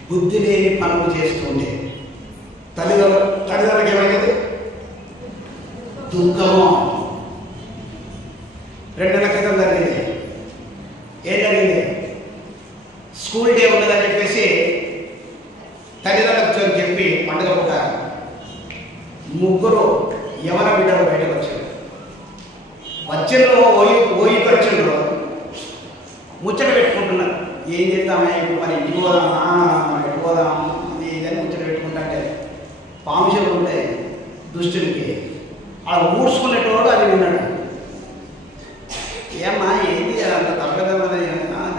బుద్ధి లేని పనులు చేస్తుంటే తల్లిదండ్రులకు ఏమైంది? దుఃఖము. 2 నెలల క్రితం జరిగింది. ఏం జరిగింది? స్కూల్ డే ఉన్నదని చెప్పేసి తల్లిదండ్రులకు చెప్పి పండుగ పూట 3 యవన బిడ్డలు బయటకు వచ్చారు. వచ్చిండ్రు, ఓయి వచ్చిండ్రు, ముచ్చట పెట్టుకుంటున్నారు. ఏం చేద్దామా ఇప్పుడు, మరి ఇంటికి పోదామా, మరి ఎటు పోదాం, ఇదని ముచ్చట పెట్టుకుంటే పాంశలు ఉంటాయి దుష్టునికి. అలా ఊడ్చుకునేటోడు అది ఉన్నాడు. ఏమ్మా ఏంటి అంత తప్పదా?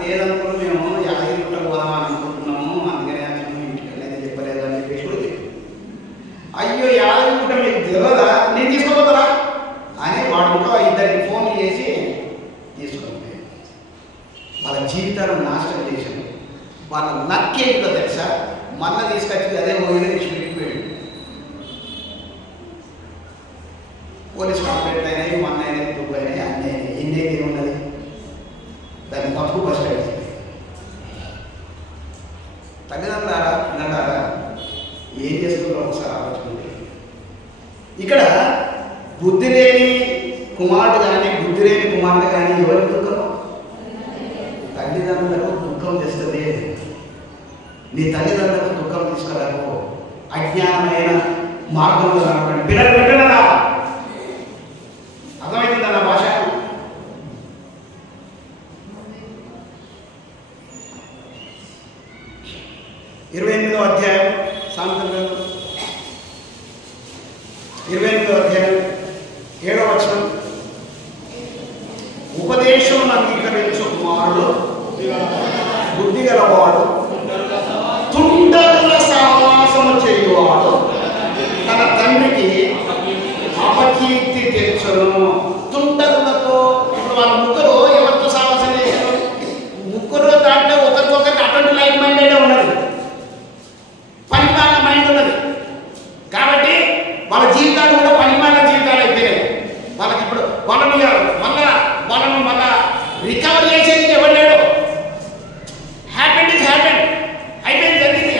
లేదనుకున్నాం, మేము యాదగిరిగుట్టకు పోదామా అనుకుంటున్నాము, అందుకనే ఇంటికి వెళ్ళేది చెప్పలేదు అని చెప్పేసి కూడా చెప్పి, అయ్యో యాదగిరిగుట్ట మీకు తెలియదా, నేను తీసుకోపోతారా అని వాడు ఇంకా 2 ఫోన్లు చేసి తీసుకుంటే వాళ్ళ జీవితాలను నాశనం చేశాను. వాళ్ళ నక్కేంటో తెలుసా? మళ్ళీ తీసుకొచ్చి అదే ఓయిన పెట్టిపోయాడు. పోలీస్ కంప్లైంట్ అయినాయి, మొన్న అయినాయి, దుబ్బు అయినాయి, అన్నీ అయినాయి. ఎన్ని అయితే ఉన్నది దాన్ని తప్పు బస్ స్టాండ్. తల్లిదండ్రులారా పిల్లలారా ఏం చేస్తున్నారో ఒకసారి ఆలోచించండి. ఇక్కడ బుద్ధి లేని కుమారుడు కానీ బుద్ధి లేని కుమార్తె కానీ ఎవరికి దుఃఖం? తల్లిదండ్రులకు దుఃఖం తెస్తుంది. నీ తల్లిదండ్రులకు దుఃఖం తీసుకురాకు. అజ్ఞానమైన మార్గంలో రాకండి. పిల్లలు పెట్టినరా? అర్థమవుతుందా నా భాష? ఇరవై 28వ అధ్యాయం సామెతల గ్రంథం 28వ అధ్యాయం 7వ వచనం. ఉపదేశం అంగీకరించు కుమారుడు బుద్ధి గలవాడు, తుంటరుల సహవాసము చేయువాడు తన తండ్రికి అపకీర్తి తెచ్చును. తుంటరులతో, ఇప్పుడు వాళ్ళ 3 ఎవరితో సహవాసం చేశారు? 3 దాంట్లో ఒకరికొకరికి అటువంటి లైక్ మైండెడ్ ఉన్నది, పనిమాల మైండ్ ఉన్నది. కాబట్టి వాళ్ళ జీవితాలు కూడా పనిమాల జీవితాలు అయిపోయాయి. వాళ్ళకి ఇప్పుడు వాళ్ళను మళ్ళా రికవర్ చేసేది ఎవరు లేడు. హ్యాపెండ్ ఇస్ హ్యాపెండ్, అయిపోయింది, జరిగింది.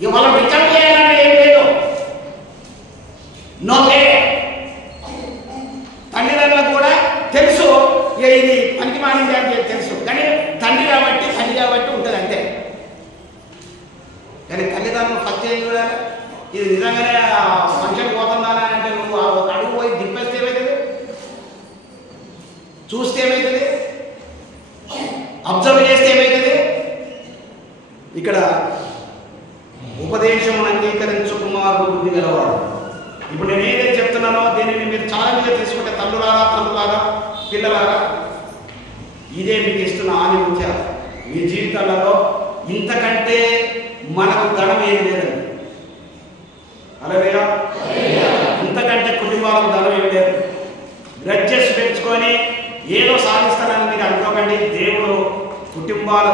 ఇక వాళ్ళని రికవర్ చేయాలంటే ఏం లేదు, నో వే. తల్లిదండ్రులకు కూడా తెలుసు ఇది పనికి మానింది అని తెలుసు, కానీ తల్లి కాబట్టి ఉంటుంది అంతే. కానీ తల్లిదండ్రులు ఫస్ట్ ఏం చూడాలి? ఇది నిజంగానే ఫంక్షన్ పోతుందా అంటే నువ్వు ఒక అడుగు పోయి దింపేస్తే ఏమవుతుంది? చూస్తే ఏమవుతుంది? అబ్జర్వ్ చేస్తే ఏమవుతుంది? ఇక్కడ ఉపదేశం అంగీకరించు కుమారుడు బుద్ధి గలవాడు. ఇప్పుడు నేను ఏదైతే చెప్తున్నానో దీనిని మీరు చాలా మీద తీసుకుంటే, తల్లులారా పిల్లలారా, ఇదే మీకు ఇస్తున్న ఆనిముత్యాలు. మీ జీవితాలలో ఇంతకంటే మనకు ధనం ఏది లేదండి. అలాగే ఇంతకంటే కుటుంబాలకు ధనం ఏమి లేదు. గ్రడ్జెస్ పెంచుకొని ఏదో సాధిస్తానని మీరు అనుకోకండి. దేవుడు కుటుంబాలు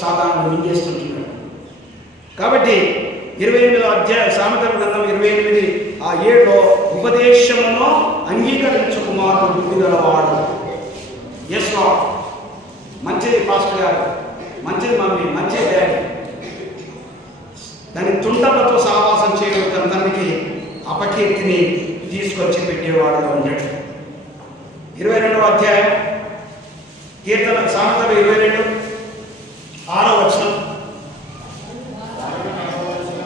సాధారణ మింగేస్తుంటున్నాడు. కాబట్టి 28వ అధ్యాయం సామెతల గ్రంథం 28:7 ఉపదేశమును అంగీకరించు కుమారుడు బుద్ధి గలవాడు. ఎస్ లార్డ్, మంచిది పాస్టర్ గారు, మంచిది మమ్మీ, మంచిది డాడీ. దాని తుంటలతో సహవాసం చేయడం తన తండ్రికి అపకీర్తిని తీసుకొచ్చి పెట్టేవాడుగా ఉంటాడు. 22వ అధ్యాయం కీర్తన సామెతలు 22:6 వచనం.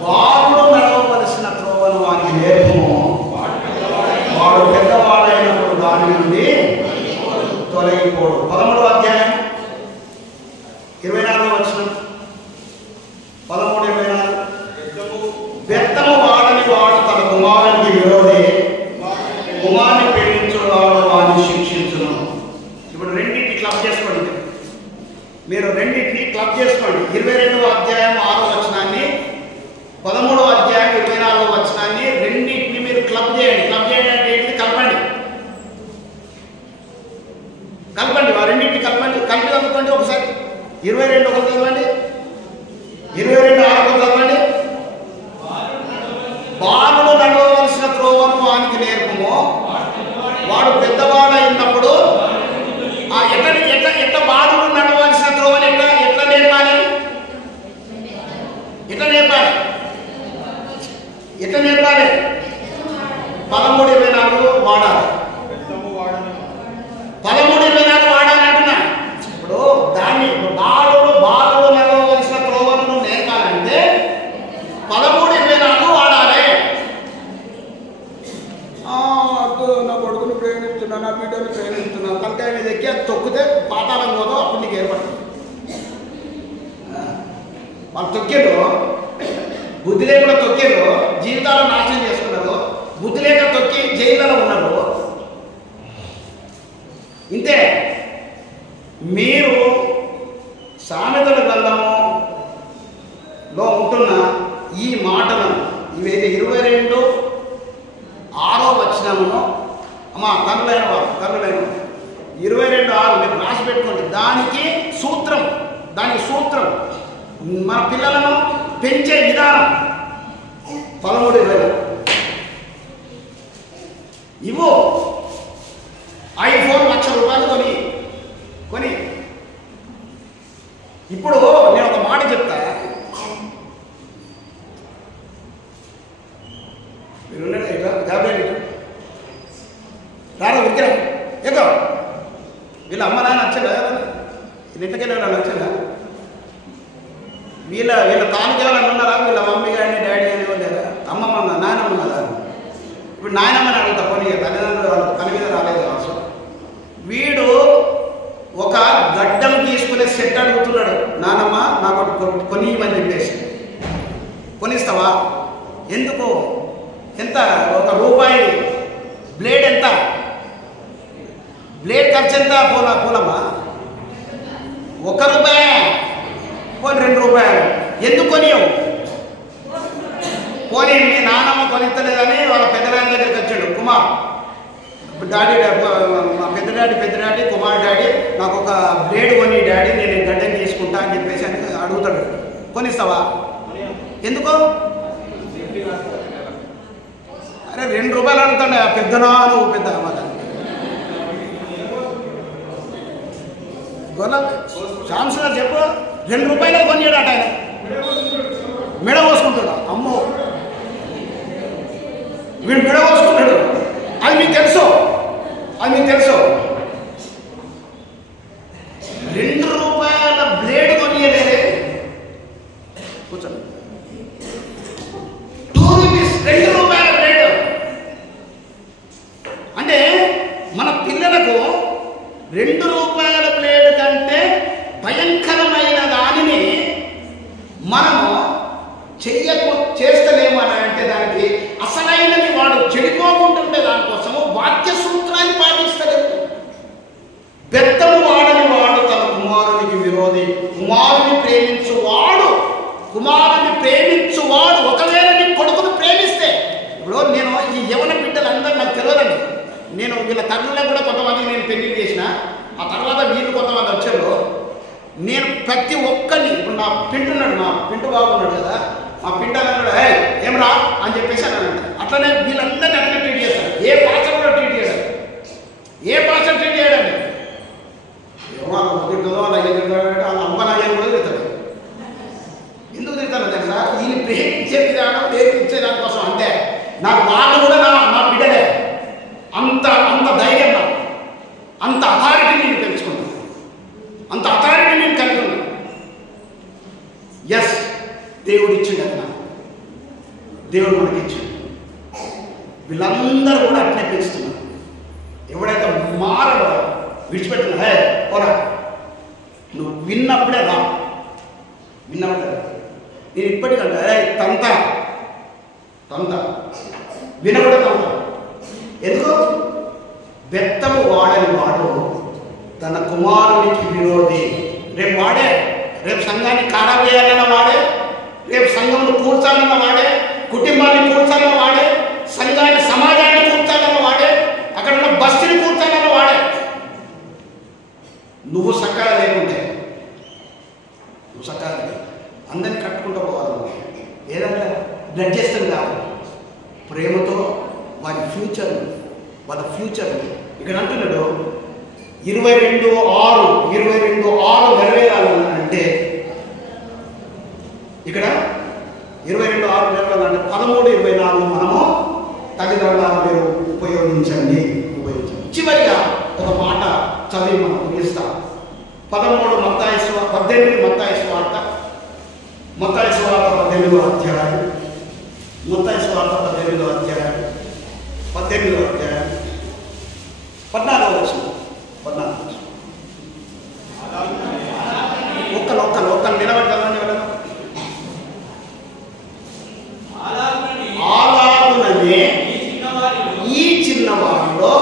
వాడు నడవవలసిన త్రోవను వారికి నేర్పుము, వాడు పెద్దవాడైనప్పుడు దాని నుండి తొలగిపోడు. 13వ అధ్యాయం 24వ వచనం, 13:24. బెత్తము వాడని వాడు తన కుమారునికి విరోధి, కుమారుని ప్రేమించువాడు వాడిని శిక్షించును. ఇప్పుడు రెండింటిని క్లబ్ చేసుకోండి, మీరు రెండింటిని క్లబ్ చేసుకోండి. 22వ అధ్యాయం 6వ వచనాన్ని, 13వ అధ్యాయం 24వ వచనాన్ని రెండింటిని మీరు క్లబ్ చేయండి. క్లబ్ చేయండి అంటే ఏంటిది? కలపండి. ఆ రెండింటిని కలపండి. కలిపి చదువుకోండి ఒకసారి. 22 ఒకటి చదవండి, 22 6 చదవండి. బాలుడు నడవలసిన త్రోవను వానికి నేర్పము, వాడు పెద్దవాడైనప్పుడు ఎట్లా బాలుడు నడవలసిన త్రోవని ఎట్లా నేర్పాలి? ఎట్లా నేర్పాలి? 13:24 వాడాలి. 13:24 వాడాలి అంటున్నా. ఇప్పుడు దాన్ని బాలుడు నడవలసిన త్రోవను నేర్పాలంటే 13:24 వాడాలి. నా కొడుకుని ప్రేమిస్తున్నా, నా బిడ్డను ప్రేమిస్తున్నా, తలకాయ మీద ఎక్కి అది తొక్కితే పాతాళం పోదో అప్పుడు నీకు ఏర్పడుతుంది. వాళ్ళు తొక్కిరు, బుద్ధి లేకుండా తొక్కిరు, జీవితాలను నాశనం చేసుకున్నారు. బుద్ధి లేక తొక్కి జైల్లో ఉన్నారు. ఇంతే. మీరు సామెతల గ్రంథములో ఉంటున్న ఈ మాటలను, ఇవైతే 22:6 వచనమును, అమ్మా కన్నులైన 22:6 మీరు రాసి పెట్టుకోండి. దానికి సూత్రం మన పిల్లలను పెంచే విధానం 13:20 ఇవ్వు. ఐఫోన్ ₹1,00,000 కొని ఇప్పుడు నేను ఒక మాట చెప్తా, మీరు గాబరీ రారా విగ్రహం ఏదో వీళ్ళ అమ్మ నాన్న వచ్చాడా? ఇంటికెళ్ళి వచ్చాడా? వీళ్ళ తానుకెళ్ళాలని ఉన్నారా? వీళ్ళ మమ్మీ కానీ డాడీ అని ఉండేరా? అమ్మమ్మ నాయనమ్మ ఉన్నారా? ఇప్పుడు నాయనమ్మని అడుగుతా, పోనీ తల్లిదండ్రులు పని మీద రాలేదు కావచ్చు. వీడు ఒక గడ్డం తీసుకునే సెట్ అడుగుతున్నాడు. నానమ్మ నాకు కొనియమని చెప్పేసి. కొనిస్తావా? ఎందుకు? ఎంత? ₹1. బ్లేడ్ ఎంత? బ్లేడ్ ఖర్చు ఎంత? పూలమ్మ ₹1, పోనీ ₹2. ఎందుకు కొనియవు? పోనీ మీ నాన్నమ్మ కొనిస్తలేదని వాళ్ళ పెద్దనాన్న దగ్గరికి వచ్చాడు కుమార్. డాడీ, మా పెద్ద డాడీ కుమార్ డాడీ నాకు ఒక బ్లేడ్ కొని డాడీ, నేను గడ్డం తీసుకుంటా అని చెప్పేసి అని అడుగుతాడు. కొనిస్తావా? ఎందుకు? అరే ₹2 అడుగుతాడు. పెద్దనా నువ్వు పెద్ద శాంసంగ్ చెప్పు. ₹2 కొనియాడట ఆయన. మెడ పోసుకుంటాడు. అమ్మో, వీడు మెడ పోసుకుంటాడు. అది మీకు తెలుసు. ₹2 బ్లేడ్ కొనియలేదే. కూర్చోండి. ₹2 బ్లేడ్ అంటే మన పిల్లలకు ₹2 బ్లేడ్ కంటే భయంకరమైన దానిని మనము చేస్తలేము అని అంటే దానికి అసలైనది వాడు చెడిపోకుంటుండే దానికోసము వాక్య సూత్రాన్ని పాటిస్తలేదు. బెత్తము వాడని వాడు తన కుమారునికి విరోధి, కుమారుని ప్రేమించువాడు ఒకవేళ నీ కొడుకును ప్రేమిస్తే. ఇప్పుడు నేను ఈ యవన బిడ్డలందరూ నాకు తెలియదండి. నేను వీళ్ళ తల్లులకు కూడా కొంతమంది నేను పెళ్లి చేసిన, ఆ తర్వాత వీళ్ళు కొంతమంది వచ్చారు. నేను ప్రతి ఒక్కరిని, ఇప్పుడు నా పింటు బాగున్నాడు కదా, మా పింటాలను కూడా ఏం రా అని చెప్పేసి అని అంటారు. అట్లనే వీళ్ళందరినీ అట్లనే ట్రీట్ చేస్తారు. ఏ భాష కూడా ట్రీట్ చేయడం, చేయడండి. తిరుగుతుందో అలా వాళ్ళ అమ్మ నాయన కూడా తిరుగుతాడు. ఎందుకు తిరుగుతాను తెలుసా? ఈయన ప్రేమించే విధానం, నేర్పించే దానికోసం. అంతే. నాకు వాళ్ళు కూడా నా బిడ్డలే. అంత ధైర్యం నాకు, అంత అథారిటీ నేను పెంచుకున్నాను, అంత అథారిటీ నేను కలిగి ఉన్నాను. ఎస్, దేవుడు ఇచ్చిండు. అది నాకు దేవుడు మనకి ఇచ్చిండు. వీళ్ళందరూ కూడా అట్నే పెంచుతున్నారు. ఎవడైతే మారడో విడిచిపెట్టిన హే పోరా, నువ్వు విన్నప్పుడే రా, విన్నప్పుడే రా. నేను ఇప్పటికంటే తంత వినకూడ తంత. ఎందుకు? బెత్తము వాడని వాడు తన కుమారునికి విరోధి. రేపు సంఘాన్ని ఖరాబ్ చేయాలన్న వాడే, రేపు సంఘంలో కూర్చాలన్న వాడే, కుటుంబాన్ని కూర్చాలన్న వాడే, సంఘాన్ని సమాజాన్ని కూర్చాలన్న వాడే, అక్కడ ఉన్న బస్సుని కూర్చాలన్న వాడే. నువ్వు చక్కగా లేకుంటే అందరినీ కట్టుకుంటూ పోవాలి. ఏదంటే బ్లడ్ చేస్తాం కాదు, ప్రేమతో వాళ్ళ ఫ్యూచర్ ఇక్కడ అంటున్నాడు 22:6 నెరవేరాలంటే, ఇక్కడ 22:6 నెరవేరాలంటే 13:24 మనము తల్లిదండ్రుల మీరు ఉపయోగించండి. చివరిగా ఒక మాట చదివి మనం ముగిస్తాం. 18 మత్తయి సువార్త 18వ అధ్యాయం 14వ వచనం. ఒక్కలు నిలబడ్డామని ఎవరన్నా అలాగుననే ఈ చిన్నవారిలో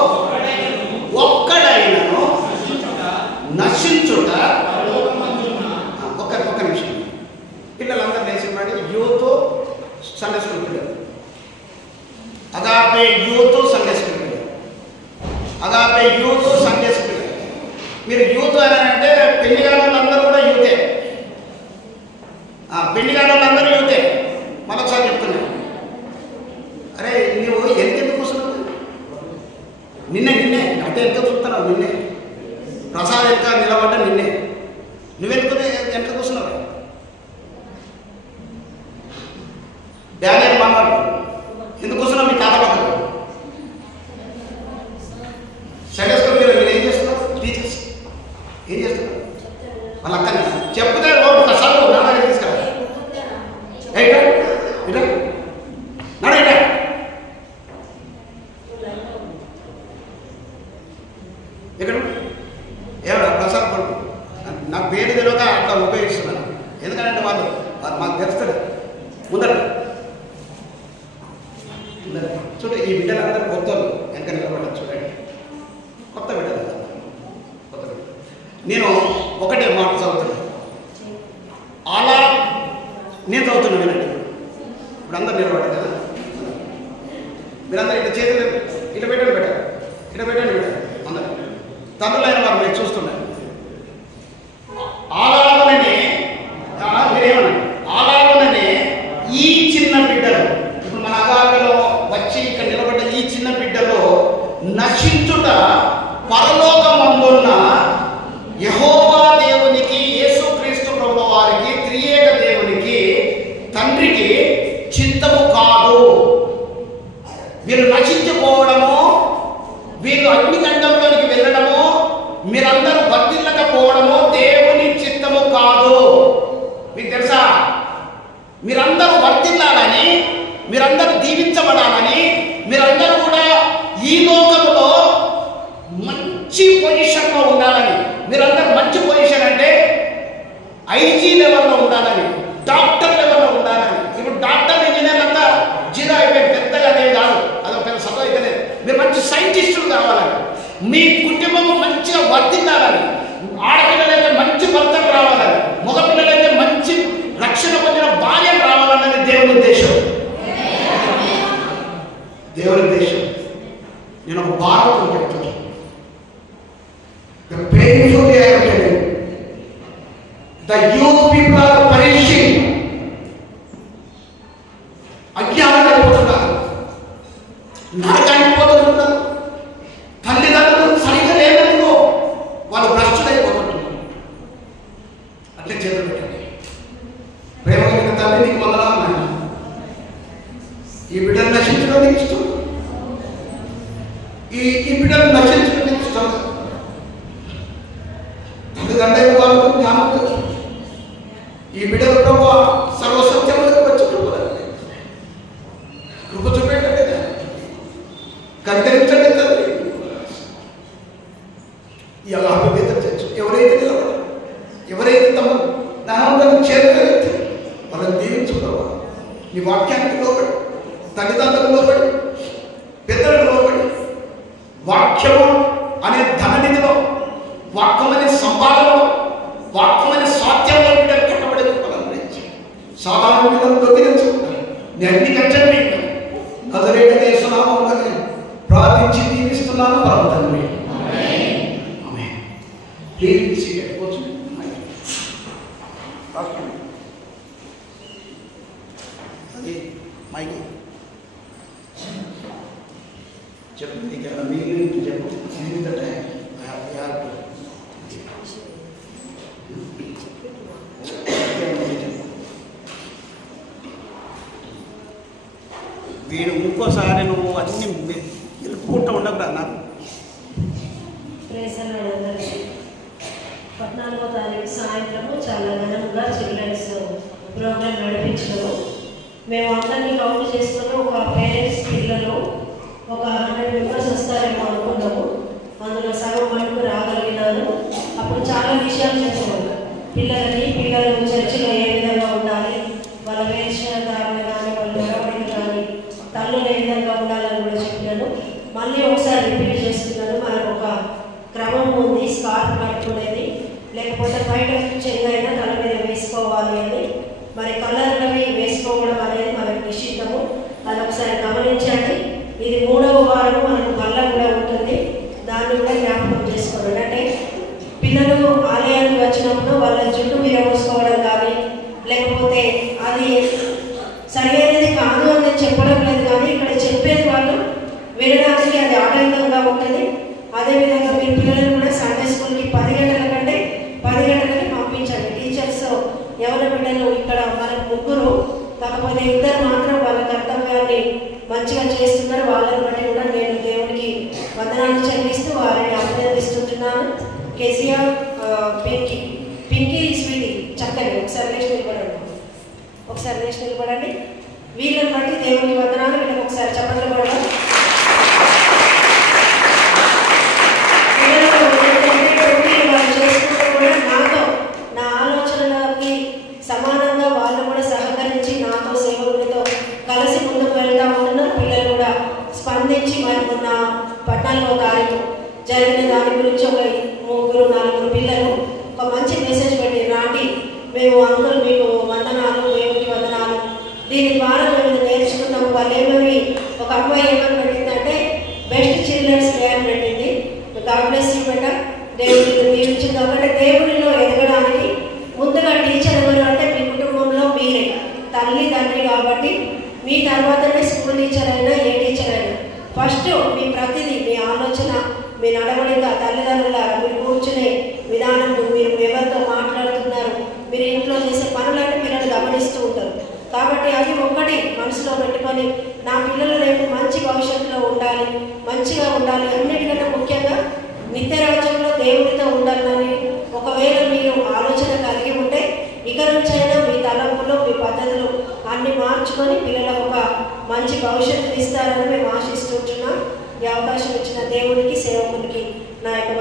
ఒక్కడైనను నశించుట. ఒక్క నిమిషం, పిల్లలందరూ నేర్చుకున్నాడు. యూత్ సండే స్కూల్ పిల్లలు, అగాపే యూత్ సండే స్కూల్ పిల్లలు, మీరు యూత్ అని అంటే పెళ్లి కాని వాళ్ళందరూ కూడా యూతే, పెళ్లి కాని వాళ్ళందరూ యూతే. మరొకసారి చెప్తున్నా, అరే నువ్వు ఎందుకు కూర్చున్నావు? నిన్నే అంటే ఎంత చూస్తున్నావు? నిన్నే ప్రసాద్ ఎంత నిలబడ్డా నిన్నే. నువ్వెందుకు కూర్చున్నావు? డానియల్ మాట్లాడు, ఎందుకు కూర్చున్నావు? మీ తాత పక్కన సండే స్కూల్ మీరు ఏం చేస్తున్నారు? టీచర్స్ ఏం చేస్తున్నారు? వాళ్ళ అక్కనే చెప్తే ఒకసారి నాన్న తీసుకురా, ఇక్కడ ఎవరు ప్రసాద్ కొడుకు నా పేరు తెలియక అట్లా ఉపయోగిస్తున్నాను. ఎందుకంటే వాళ్ళు మాకు తెలుస్తుంది. ముందర చూడండి, ఈ బిడ్డలందరూ కొత్త వెనక నిలబడ్డారు. చూడండి, కొత్త బిడ్డలు. నేను ఒకటే మాట చదువుతున్నాను, అలా నేను చదువుతున్నాను. వినండి, ఇప్పుడు అందరు నిలబడ్డారు కదా, మీరందరూ ఇట్లా చేతులు ఇట్లా పెట్టండి అందరు తండ్రులైన వారు మీరు చూస్తున్నారు. అలాగనే ఈ చిన్న బిడ్డలు, ఇప్పుడు మన అగాపలో వచ్చి ఇక్కడ నిలబడ్డ ఈ చిన్న బిడ్డలో నశించుట పరలోకమందున్న యెహోవా దేవునికి, యేసుక్రీస్తు ప్రభువు వారికి, త్రియేక దేవునికి, తండ్రికి చిత్తము కాదు. వీళ్ళు నశించుకోవడము, వీళ్ళు అగ్నికంఠంలోనికి వెళ్ళడము, మీరందరూ వర్ధిల్లకపోవడము దేవుని చిత్తము కాదు. మీకు తెలుసా? మీరందరూ వర్ధిల్లాలని, మీరందరూ దీవించబడాలని, మీరందరూ కూడా ఈ లోకంలో మంచి పొజిషన్లో ఉండాలని. మీరందరూ మంచి పొజిషన్ అంటే ఐజీ లెవెల్లో ఉండాలని, డాక్టర్ లెవెల్లో ఉండాలని. ఇప్పుడు డాక్టర్ ఇంజనీర్ అంతా జీరో అయిపోయి పెద్దగా అనేది కాదు, అదొక పెద్ద చదువు అయితే లేదు. మీరు మంచి సైంటిస్టులు కావాలని, మీ కుటుంబము మంచిగా వర్ధిల్లాలని, ఆడపిల్లలైతే మంచి భర్తలు రావాలని, మగపిల్లలైతే మంచి రక్షణ పొందిన భార్యలు రావాలన్నది దేవుని ఉద్దేశం. నేను ఒక భారతం చెప్తున్నాను. The youth people are perishing. అజ్ఞానంగా అయిపోతున్నారు, నరకానికి పోతున్నారు. తల్లిదండ్రులు సరిగ్గా లేదనుకో వాళ్ళు భ్రష్టులైపోతున్నారు. అట్లే చేతులు పెట్టండి. ప్రేమ కలిగిన తల్లి నీకు వందనాలు నాయన, ఈ బిడ్డలు నశించడం నీకు ఇష్టం, ఈ బిడ్డలు నశించడం నీకు ఇష్టం. తల్లిదండ్రులు వాళ్ళకు జ్ఞానం, ఈ ఇలా అభివేద చర్చ ఎవరైతే నిలబడి ఎవరైతే తమ జ్ఞానం చేరగలిగితే వాళ్ళని దీవించుకోవా. నీ వాక్యానికి లోబడి, తల్లిదండ్రులకు లోబడి, పెద్దలకు లోబడి, వాక్యము అనే ధననిధిలో, వాక్యం అనే సంపాదనలో, వాక్యం అనే స్వాత్యంలో బిడ్డలు కట్టబడే ఫలం గురించి సాధారణ బిడ్డలు దొంగిలించుకుంటారు. నేను అన్ని కట్టండి నజరేయుడైన యేసునామములో ప్రార్థించి దీవిస్తున్నాను పరమ తండ్రి. ఆమేన్. ప్లీజ్ సీట్ కూర్చోండి. అది మైకి చెప్పు, నీకు మీరు చెప్పు. ఎందుకంటే వీడు ఇంకోసారి నువ్వు అన్ని గెలుపుకుంటూ ఉండకురా నాకు. 14వ తారీఖు సాయంత్రము చాలా ఘనంగా చిల్డ్రన్స్ ప్రోగ్రామ్ నడిపించడం. మేము అందరినీ కౌంట్ చేసుకుని ఒక పేరెంట్స్ పిల్లలు ఒక 100 మెంబర్స్ వస్తారేమో అనుకున్నాము. అందులో సగం మటుకు రాగలిగినాను. అప్పుడు చాలా విషయాలు చెప్పాము. పిల్లలు చర్చిలో ఏ విధంగా ఉండాలి, వాళ్ళ వేషధారణ కానీ, వాళ్ళ నడవడిక కానీ, తల్లులు ఏ విధంగా ఉండాలని కూడా చెప్పాను. మళ్ళీ ఒకసారి రిపీట్ చేస్తున్నాను. మనకు ఒక క్రమం ఉంది. స్కార్ఫ్ కట్టుకునేది, లేకపోతే బయట చెంగైనా తల మీద వేసుకోవాలి అని. మరి కలర్లవి వేసుకోవడం అనేది మనకు నిషిద్ధము. అది ఒకసారి గమనించండి. ఇది 3వ వారం మనకు బల్ల కూడా ఉంటుంది. దాన్ని కూడా జ్ఞాపకం చేసుకోండి. అంటే పిల్లలు ఆలయానికి వచ్చినప్పుడు వాళ్ళ జుట్టు విరబోసుకోవడం కానీ, లేకపోతే అది సరైనది కాదు అని నేను చెప్పడం లేదు, కానీ ఇక్కడ చెప్పేది వాళ్ళు వినడానికి అది ఆటంకంగా ఉంటుంది. అదేవిధంగా మీరు పిల్లలను కూడా సండే స్కూల్కి 10 గంటల కంటే 10 గంటలకి పంపించండి. టీచర్స్ ఎవరి బిడ్డలు ఇక్కడ మనకు 3, కాకపోతే 2 మాత్రం వాళ్ళ కర్తవ్యాన్ని మంచిగా చేస్తున్నారు. వాళ్ళని బట్టి కూడా నేను దేవునికి వందనాలు చెల్లిస్తూ వారిని అభినందిస్తుంటున్నాను. కేసీఆర్, పింకీ, స్వీటీ చక్కని ఒకసారి లేచి నిలబడండి. వీళ్ళని బట్టి దేవునికి వందనాలు. వీళ్ళకి ఒకసారి చప్పట్లు పడడం. వాళ్ళు చేసుకుంటూ కూడా నాతో నా ఆలోచనలకి సమానంగా వాళ్ళు కూడా సహకరించి నాతో సేవకులతో కలిసి ముందుకు వెళ్తా ఉంటున్నారు. పిల్లలు కూడా స్పందించి మరి మొన్న 14వ తారీఖు జరిగిన దాని గురించి ఒక 3-4 పిల్లలు ఒక మంచి మెసేజ్ పెట్టి, నాటి మేము అంకుల్ మీకు వందనాలు, దేవునికి వందనాలు, దీని ద్వారా మేము నేర్చుకున్నాము. వాళ్ళు ఏమని, ఒక అమ్మాయి ఏమని పెట్టిందంటే బెస్ట్ చిల్డ్రన్స్ డే అని పెట్టింది. గాడ్ బ్లెస్ యూ బెట. దేవుడిని దీవించింది. కాబట్టి దేవుడిలో ఎదగడానికి ముందుగా టీచర్ ఎవరు అంటే మీ కుటుంబంలో మీరే తల్లి తండ్రి. కాబట్టి మీ తర్వాతనే స్కూల్ టీచర్ అయినా ఏ టీచర్ అయినా ఫస్ట్ మీ ప్రతిదీ, మీ ఆలోచన, మీ నడవడిక, తల్లిదండ్రుల మీరు కూర్చునే విధానం, మీరు ఎవరితో మాట్లాడుతున్నారు, మీరు ఇంట్లో చేసే పనులన్నీ పిల్లలు గమనిస్తూ ఉంటారు. కాబట్టి అది ఒక్కటి మనసులో పెట్టుకొని నా పిల్లలు రేపు మంచి భవిష్యత్తులో ఉండాలి, మంచిగా ఉండాలి, అన్నిటికన్నా ముఖ్యంగా నిత్యరాజ్యంలో దేవుడితో ఉండాలని ఒకవేళ మీరు ఆలోచన కలిగి ఉంటే ఇక నుంచైనా మీ తలంపులు, మీ పద్ధతులు అన్ని మార్చుకొని పిల్లలకు ఒక మంచి భవిష్యత్తు ఇస్తారని మేము ఆశిస్తుంటున్నాం. ఈ అవకాశం ఇచ్చిన దేవునికి, సేవకునికి నా యొక్క